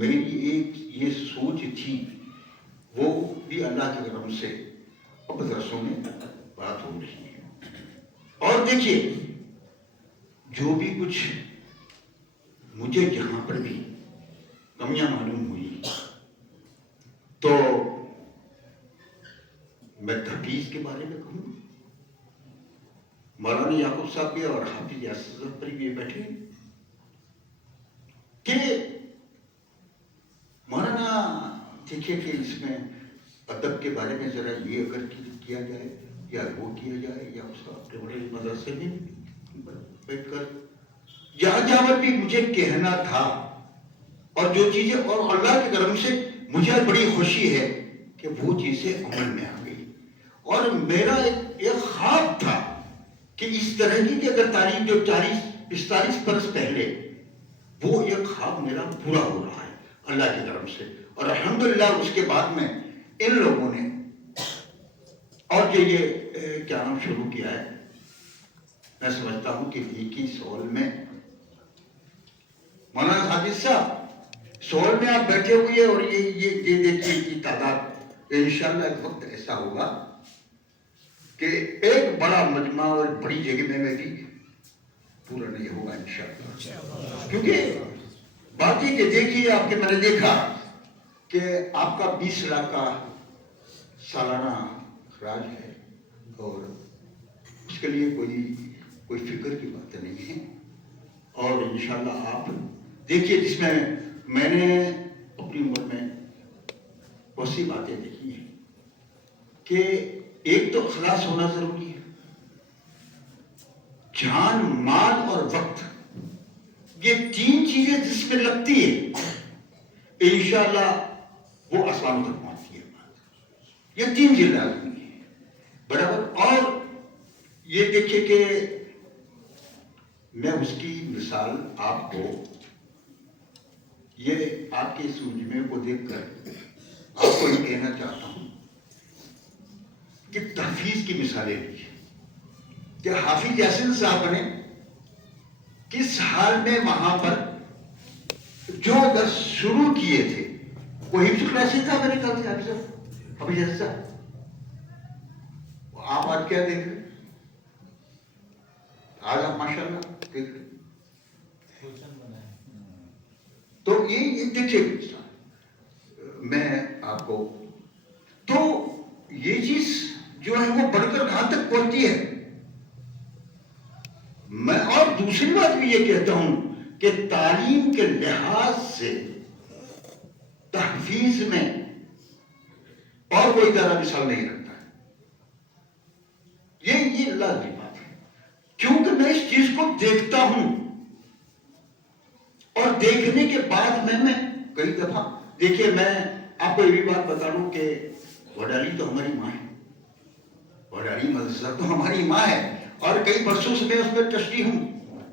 میری ایک یہ سوچ تھی وہ بھی اللہ کے کرم سے اب درسوں میں بات ہو رہی ہے۔ اور دیکھیے جو بھی کچھ مجھے یہاں پر بھی کمیاں معلوم ہوئی تو میں تحفیظ کے بارے میں کہوں، مولانا یعقوب صاحب بھی اور حافظ یاسر صاحب پر بھی بیٹھے کہ مولانا دیکھیے کہ اس میں ادب کے بارے میں ذرا یہ اگر کیا جائے یا وہ کیا جائے یا اس کا اپنے بڑے مدرسے میں بیٹھ کر جہاں پر بھی مجھے کہنا تھا، اور جو چیزیں اور اللہ کے کرم سے مجھے بڑی خوشی ہے کہ وہ چیزیں عمل میں آ گئی، اور میرا ایک خواب تھا کہ اس طرح کی کہ اگر تعلیم جو 40-45 برس پہلے وہ ایک خواب میرا پورا ہو رہا ہے اللہ کی طرف سے، اور الحمدللہ اس کے بعد میں ان لوگوں نے اور جو یہ کیا نام شروع کیا ہے، میں سمجھتا ہوں کہ ایک ہی سوال میں مولانا حافظ صاحب سوال میں آپ بیٹھے ہوئے اور یہ دیکھیے کی تعداد انشاءاللہ ایک وقت ایسا ہوگا کہ ایک بڑا مجمع اور بڑی جگہ میں بھی پورا نہیں ہوگا انشاءاللہ، کیونکہ بات یہ کہ دیکھیے آپ کے میں نے دیکھا کہ آپ کا 20 لاکھ کا سالانہ اخراج ہے اور اس کے لیے کوئی فکر کی بات نہیں ہے، اور انشاءاللہ آپ دیکھیے جس میں نے اپنی عمر میں بہت سی باتیں دیکھی ہیں کہ ایک تو اخلاص ہونا ضروری ہے، جان مال اور وقت، یہ 3 چیزیں جس میں لگتی ہے انشاءاللہ وہ آسمان تک پہنچتی ہے، یہ 3 چیزیں لازمی ہیں برابر۔ اور یہ دیکھیے کہ میں اس کی مثال آپ کو یہ آپ کے اس مجمع کو دیکھ کر آپ کو یہ کہنا چاہتا ہوں کہ تحفیظ کی مثالیں دی کہ حافظ یاسین صاحب نے کس حال میں وہاں پر جو درس شروع کیے تھے وہ حفظ کلاسی تھا میرے خیال سے حافظ یاسین صاحب، آپ آج کیا دیکھ رہے، آج آپ ماشاءاللہ دیکھ رہے، تو یہ دیکھیے میں آپ کو تو یہ چیز جو ہے وہ بڑھ کر کہاں تک پہنچتی ہے میں اور دوسری بات بھی یہ کہتا ہوں کہ تعلیم کے لحاظ سے تحفیظ میں اور کوئی ادارہ مثال نہیں رکھتا ہے. یہ لازمی بات ہے، کیونکہ میں اس چیز کو دیکھتا ہوں اور دیکھنے کے بعد میں کئی دفعہ دیکھیے، میں آپ کو یہ بھی بات بتا دوں کہ وڈالی تو ہماری ماں ہے، وڈالی مدرسہ تو ہماری ماں ہے، اور کئی برسوں سے میں اس میں ٹرسٹی ہوں،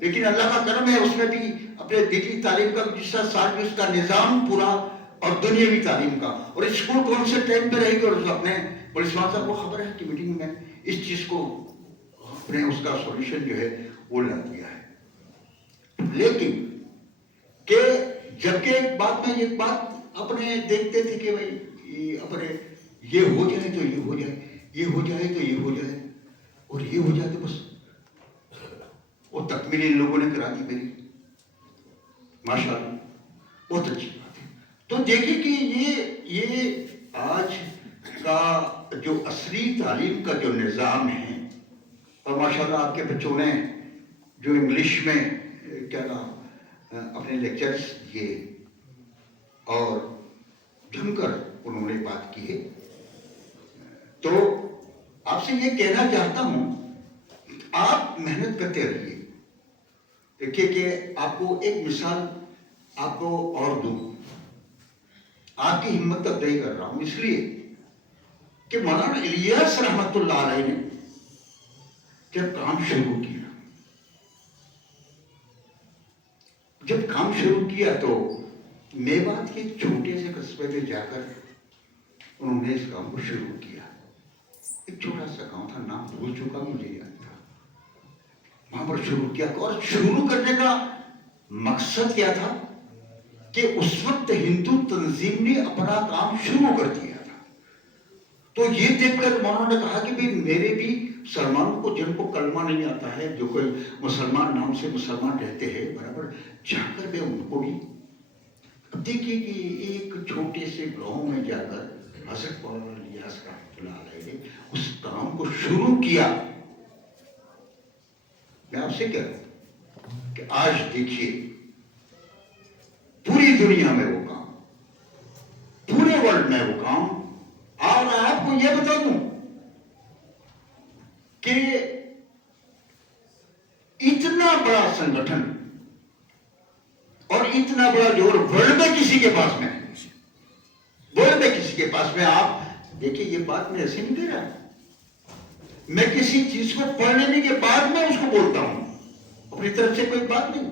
لیکن اللہ کا کرم ہے اس میں بھی اپنے دینی تعلیم کا گزشتہ سال بھی اس کا نظام پورا اور دنیاوی تعلیم کا، اور اسکول کون سے ٹائم پہ رہے گی، اور اپنے پولیسمان صاحب کو خبر ہے کہ میٹنگ میں اس چیز کو اپنے اس کا سولوشن جو ہے وہ لا دیا ہے. لیکن کہ جبکہ ایک بات اپنے دیکھتے تھے کہ بھائی اپنے یہ ہو جائے تو یہ ہو جائے، یہ ہو جائے تو یہ ہو جائے، اور یہ ہو جائے تو بس وہ تکمیل ان لوگوں نے کرا دی میری، ماشاءاللہ بہت اچھی بات ہے. تو دیکھیں کہ یہ آج کا جو عصری تعلیم کا جو نظام ہے، اور ماشاءاللہ آپ کے بچوں نے جو انگلش میں کیا نام اپنے لیکچرز دیے اور جم کر انہوں نے بات کی ہے، تو آپ سے یہ کہنا چاہتا ہوں آپ محنت کرتے رہیے. دیکھیے کہ آپ کو ایک مثال آپ کو اور دوں، آپ کی ہمت افزائی کر رہا ہوں اس لیے کہ مولانا الیاس رحمت اللہ علیہ نے جب کام شروع کیا تو میوات کے چھوٹے سے قصبے میں جا کر انہوں نے اس کام کو شروع کیا. ایک چھوٹا سا گاؤں تھا، نام بھول چکا مجھے یاد تھا، وہاں پر شروع کیا. اور شروع کرنے کا مقصد کیا تھا کہ اس وقت ہندو تنظیم نے اپنا کام شروع کر دیا تھا. تو یہ دیکھ کر مولانا نے کہا کہ بھی میرے بھی مسلمانوں کو جن کو کلمہ نہیں آتا ہے، جو کوئی مسلمان نام سے مسلمان رہتے ہیں، برابر جا کر میں ان کو بھی. اب دیکھیے کہ ایک چھوٹے سے گاؤں میں جا کر حضرت مولانا الیاس رحمۃ اللہ علیہ نے اس کام کو شروع کیا. میں آپ سے کہہ رہا ہوں کہ آج دیکھیے پوری دنیا میں وہ کام، پورے ورلڈ میں وہ کام. اور آپ کو یہ بتا دوں کہ اتنا بڑا سنگٹھن اور اتنا بڑا جوڑ ورلڈ میں کسی کے پاس میں نہیں، ورلڈ میں کسی کے پاس میں. آپ دیکھیے یہ بات میں ایسے نہیں دے رہا، میں کسی چیز کو پڑھ لینے کے بعد میں اس کو بولتا ہوں، اپنی طرف سے کوئی بات نہیں.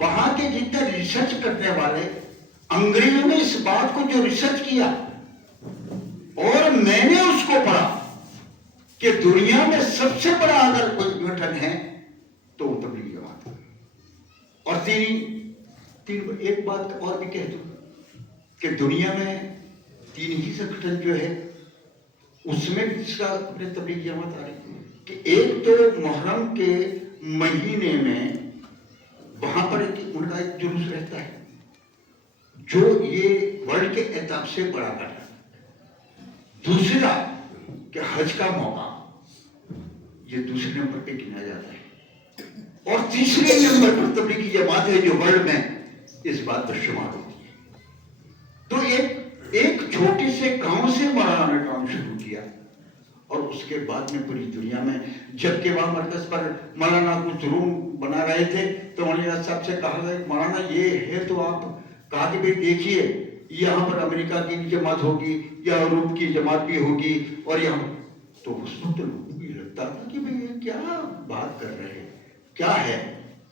وہاں کے جتنے ریسرچ کرنے والے انگریزوں نے اس بات کو جو ریسرچ کیا اور میں نے اس کو پڑھا کہ دنیا میں سب سے بڑا اگر کوئی سنگٹھن ہے تو وہ تبلیغ جماعت ہے. اور ایک بات اور بھی کہہ دوں کہ دنیا میں 3 ہی سنگٹھن جو ہے اس میں بھی اس کا اپنے تبلیغ جماعت آ رہی ہے کہ ایک تو محرم کے مہینے میں وہاں پر ان کا ایک جلوس رہتا ہے جو یہ ورلڈ کے اعتبار سے بڑا کرتا ہے. دوسرا کہ حج کا موقع یہ دوسرے نمبر پہ گنا جاتا ہے، اور تیسرے نمبر پر تبلیغی جماعت ہے جو ورلڈ میں اس بات پر شمار ہوتی ہے. تو ایک چھوٹے سے گاؤں سے مولانا نے کام شروع کیا، اور اس کے بعد میں پوری دنیا میں جبکہ وہاں مرکز پر مولانا کچھ روم بنا رہے تھے تو مولانا صاحب سے کہا گیا مولانا یہ ہے تو آپ کہا کہ بھائی دیکھیے یہاں پر امریکہ کی جماعت ہوگی یا یورپ کی جماعت بھی ہوگی، اور یہاں تو اس وقت لوگوں کو یہ لگتا تھا کہ بھائی یہ کیا بات کر رہے ہیں، کیا ہے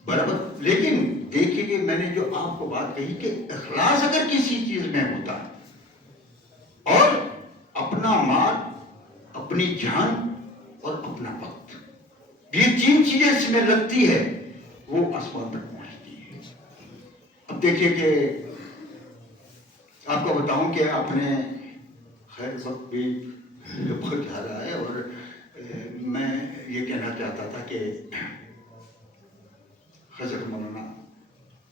برابر. لیکن دیکھیے کہ میں نے جو آپ کو بات کہی کہ اخلاص اگر کسی چیز میں ہوتا ہے اور اپنا مال، اپنی جان اور اپنا وقت، یہ 3 چیزیں اس میں لگتی ہے وہ آسمان تک پہنچتی ہے. اب دیکھیے کہ آپ کو بتاؤں کہ آپ نے خیر وقت بھی بہت جا رہا ہے، اور میں یہ کہنا چاہتا تھا کہ حضرت مولانا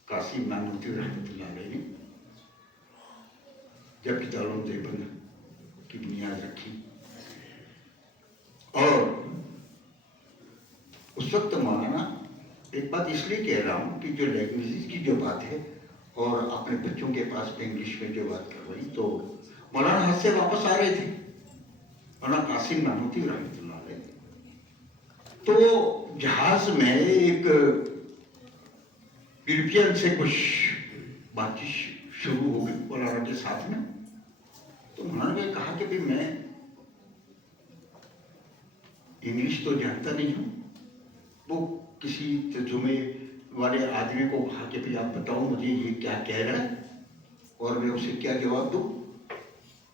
قاسم نانوتوی رحمۃ اللہ علیہ نے جب کہ دارالعلوم دیوبند کی بنیاد رکھی اور اس اس وقت مولانا ایک بات اس لیے کہہ رہا ہوں کہ جو لینگویجز کی جو بات ہے اور اپنے بچوں کے پاس میں انگلش میں جو بات کر رہی، تو مولانا حج سے واپس آ رہے تھے، مولانا قاسم نانوتوی رحمۃ اللہ علیہ، تو جہاز میں ایک یورپین سے کچھ بات چیت شروع ہو گئی مولانا کے ساتھ میں. تو مولانا نے کہا کہ میں انگلش تو جانتا نہیں ہوں. وہ کسی ترجمے والے آدمی کو کہا کہ آپ بتاؤ مجھے یہ کیا کہہ رہا ہے اور میں اسے کیا جواب دوں.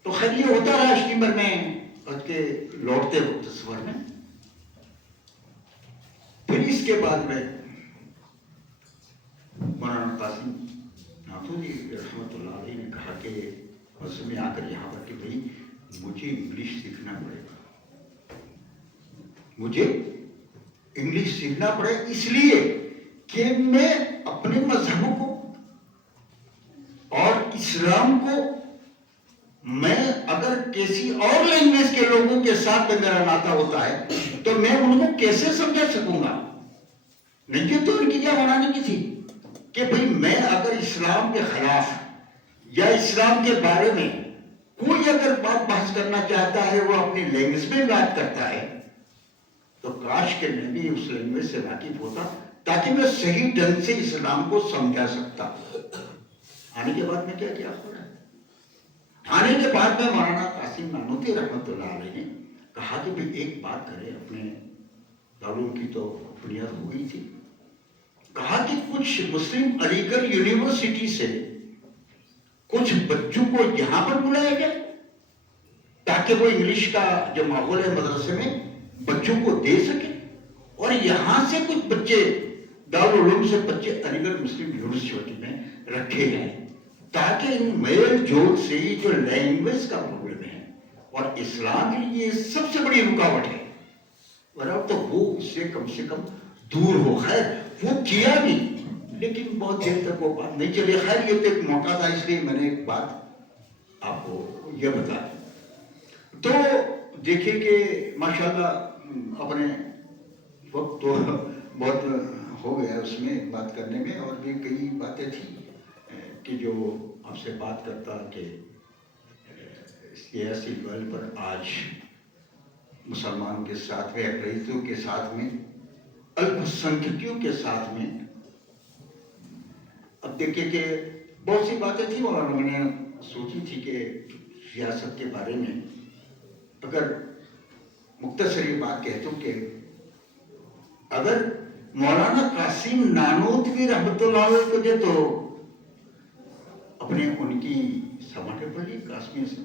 تو خیر یہ ہوتا رہا اسٹیمر میں بچ کے لوٹتے وقت سفر میں. پھر اس کے بعد میں مولانا قاسم نانوتوی رحمۃ اللہ علیہ نے کہا کہ بس میں آ کر یہاں پر کہ بھائی مجھے انگلش سیکھنا پڑے گا، مجھے انگلش سیکھنا پڑے اس لیے کہ میں اپنے مذہب کو اور اسلام کو میں اگر کسی اور لینگویج کے لوگوں کے ساتھ میں میرا ناطہ ہوتا ہے تو میں ان کو کیسے سمجھا سکوں گا. نہیں تو ان کی کیا بنانے کی تھی کہ بھئی میں اگر اسلام کے خلاف یا اسلام کے بارے میں کوئی اگر بات بحث کرنا چاہتا ہے وہ اپنی لینگویج میں بات کرتا ہے تو کاش کہ میں بھی اس لینگویج سے واقف ہوتا تاکہ میں صحیح ڈھنگ سے اسلام کو سمجھا سکتا. آنے کے بعد میں کیا کیا ہو رہا ہے، آنے کے بعد میں مولانا قاسم نانوتوی رحمۃ اللہ علیہ نے کہا کہ بھئی ایک بات کرے. اپنے دارالعلوم کی تو بنیاد ہو گئی تھی. کہا کہ کچھ مسلم علی گڑھ یونیورسٹی سے کچھ بچوں کو یہاں پر بلایا گیا تاکہ وہ انگلش کا جو ماحول ہے مدرسے میں بچوں کو دے سکے، اور یہاں سے کچھ بچے دارالعلوم سے بچے علی گڑھ مسلم یونیورسٹی میں رکھے ہیں تاکہ ان میل جول سے جو لینگویج کا پرابلم ہے اور اسلام کے لیے سب سے بڑی رکاوٹ ہے ورنہ تو وہ اس سے کم دور ہو. خیر وہ کیا بھی لیکن بہت دیر تک وہ بات نہیں چلی. خیر یہ تو ایک موقع تھا اس لیے میں نے ایک بات آپ کو یہ بتا. تو دیکھیں کہ ماشاءاللہ اپنے وقت تو بہت ہو گیا اس میں بات کرنے میں، اور بھی کئی باتیں تھیں کہ جو آپ سے بات کرتا کہ سیاسی لیول پر آج مسلمانوں کے ساتھ میں، اقلیتوں کے ساتھ میں، الپ سنکھیوں کے ساتھ میں. اب دیکھیں کہ بہت سی باتیں تھیں اور میں نے سوچی تھی کہ سیاست کے بارے میں اگر مختصری بات کہتا ہوں کہ اگر مولانا قاسم نانوتوی رحمۃ اللہ علیہ کو جو تو اپنے ان کی سماٹے پڑھی کاشمیر سے،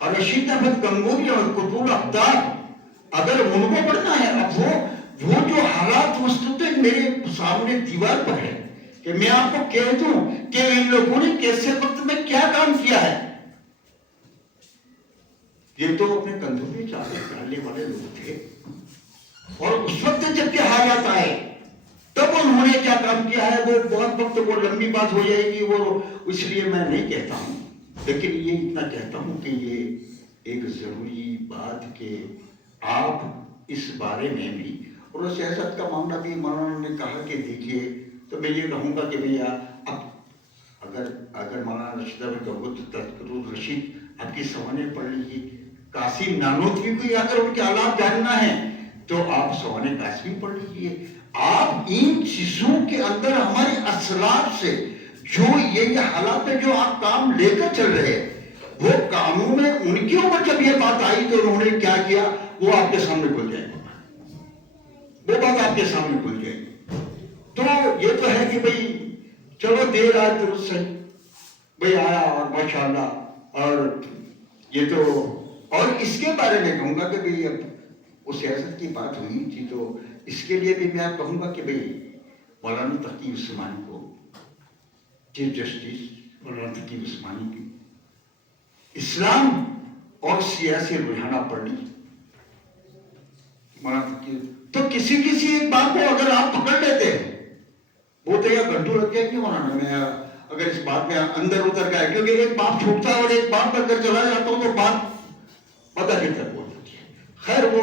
اور رشید احمد گنگوہی اور قطب الأقدار اگر ان کو پڑھنا ہے، اب وہ جو حالات مستقل میرے سامنے دیوار پر ہے کہ میں آپ کو کہہ دوں کہ ان لوگوں نے کیسے وقت میں کیا کام کیا ہے. یہ تو اپنے کندھوں پہ ڈالنے والے لوگ تھے، اور اس وقت جب کہ حالات آئے تب انہوں نے کیا کام کیا ہے وہ بہت وقت وہ لمبی بات ہو جائے گی، وہ اس لیے میں نہیں کہتا ہوں. لیکن یہ اتنا کہتا ہوں کہ یہ ایک ضروری بات کہ آپ اس بارے میں بھی، اور سیاست کا معاملہ بھی مولانا نے کہا کہ دیکھیے، تو میں یہ کہوں گا کہ بھیا اب اگر مولانا رشید احمد گنگوہی تذکرۃ الرشید آپ کی سوانح پڑھ لیجیے، قاسم نانوتوی کو اگر ان کے حالات جاننا ہے تو آپ سوانح قاسمی پڑھ لیجیے. آپ ان چیزوں کے اندر ہمارے اسلاف سے جو یہ حالات میں جو آپ کام لے کر چل رہے ہیں وہ کاموں میں ان کے اوپر جب یہ بات آئی تو انہوں نے کیا کیا وہ آپ کے سامنے کھل جائے گا، وہ بات آپ کے سامنے کھل جائے گی. تو یہ تو ہے کہ بھئی چلو دیر آج درست ہے بھئی آیا اور ماشاءاللہ، اور یہ تو اور اس کے بارے میں کہوں گا کہ بھئی اب وہ سیاست کی بات ہوئی تھی تو اس کے لیے بھی میں کہوں گا کہ بھئی مولانا تقی عثمانی کو چیف جسٹس مولانا تقی عثمانی کی اسلام اور سیاسی رجحانات پڑھ لی مولانا تقی، تو کسی ایک بات کو اگر آپ پکڑ لیتے ہیں وہ تو یہ گھنٹوں لگ جائے گی مولانا میں اگر اس بات میں اندر اتر گئے، کیونکہ ایک بات چھوٹتا ہے اور ایک بات پر کر چلا جاتا ہوں تو بات پتہ نہیں تک ہو جاتی ہے. خیر وہ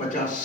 50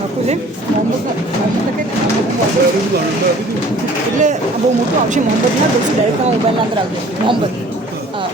aku ni Muhammad pakai એટલે બહુ મોટું આવશે મોહમ્મદ ના દોસ્ત ડાયરેક્ટ મોબાઈલ અંદર આવજો મોહમ્મદ હા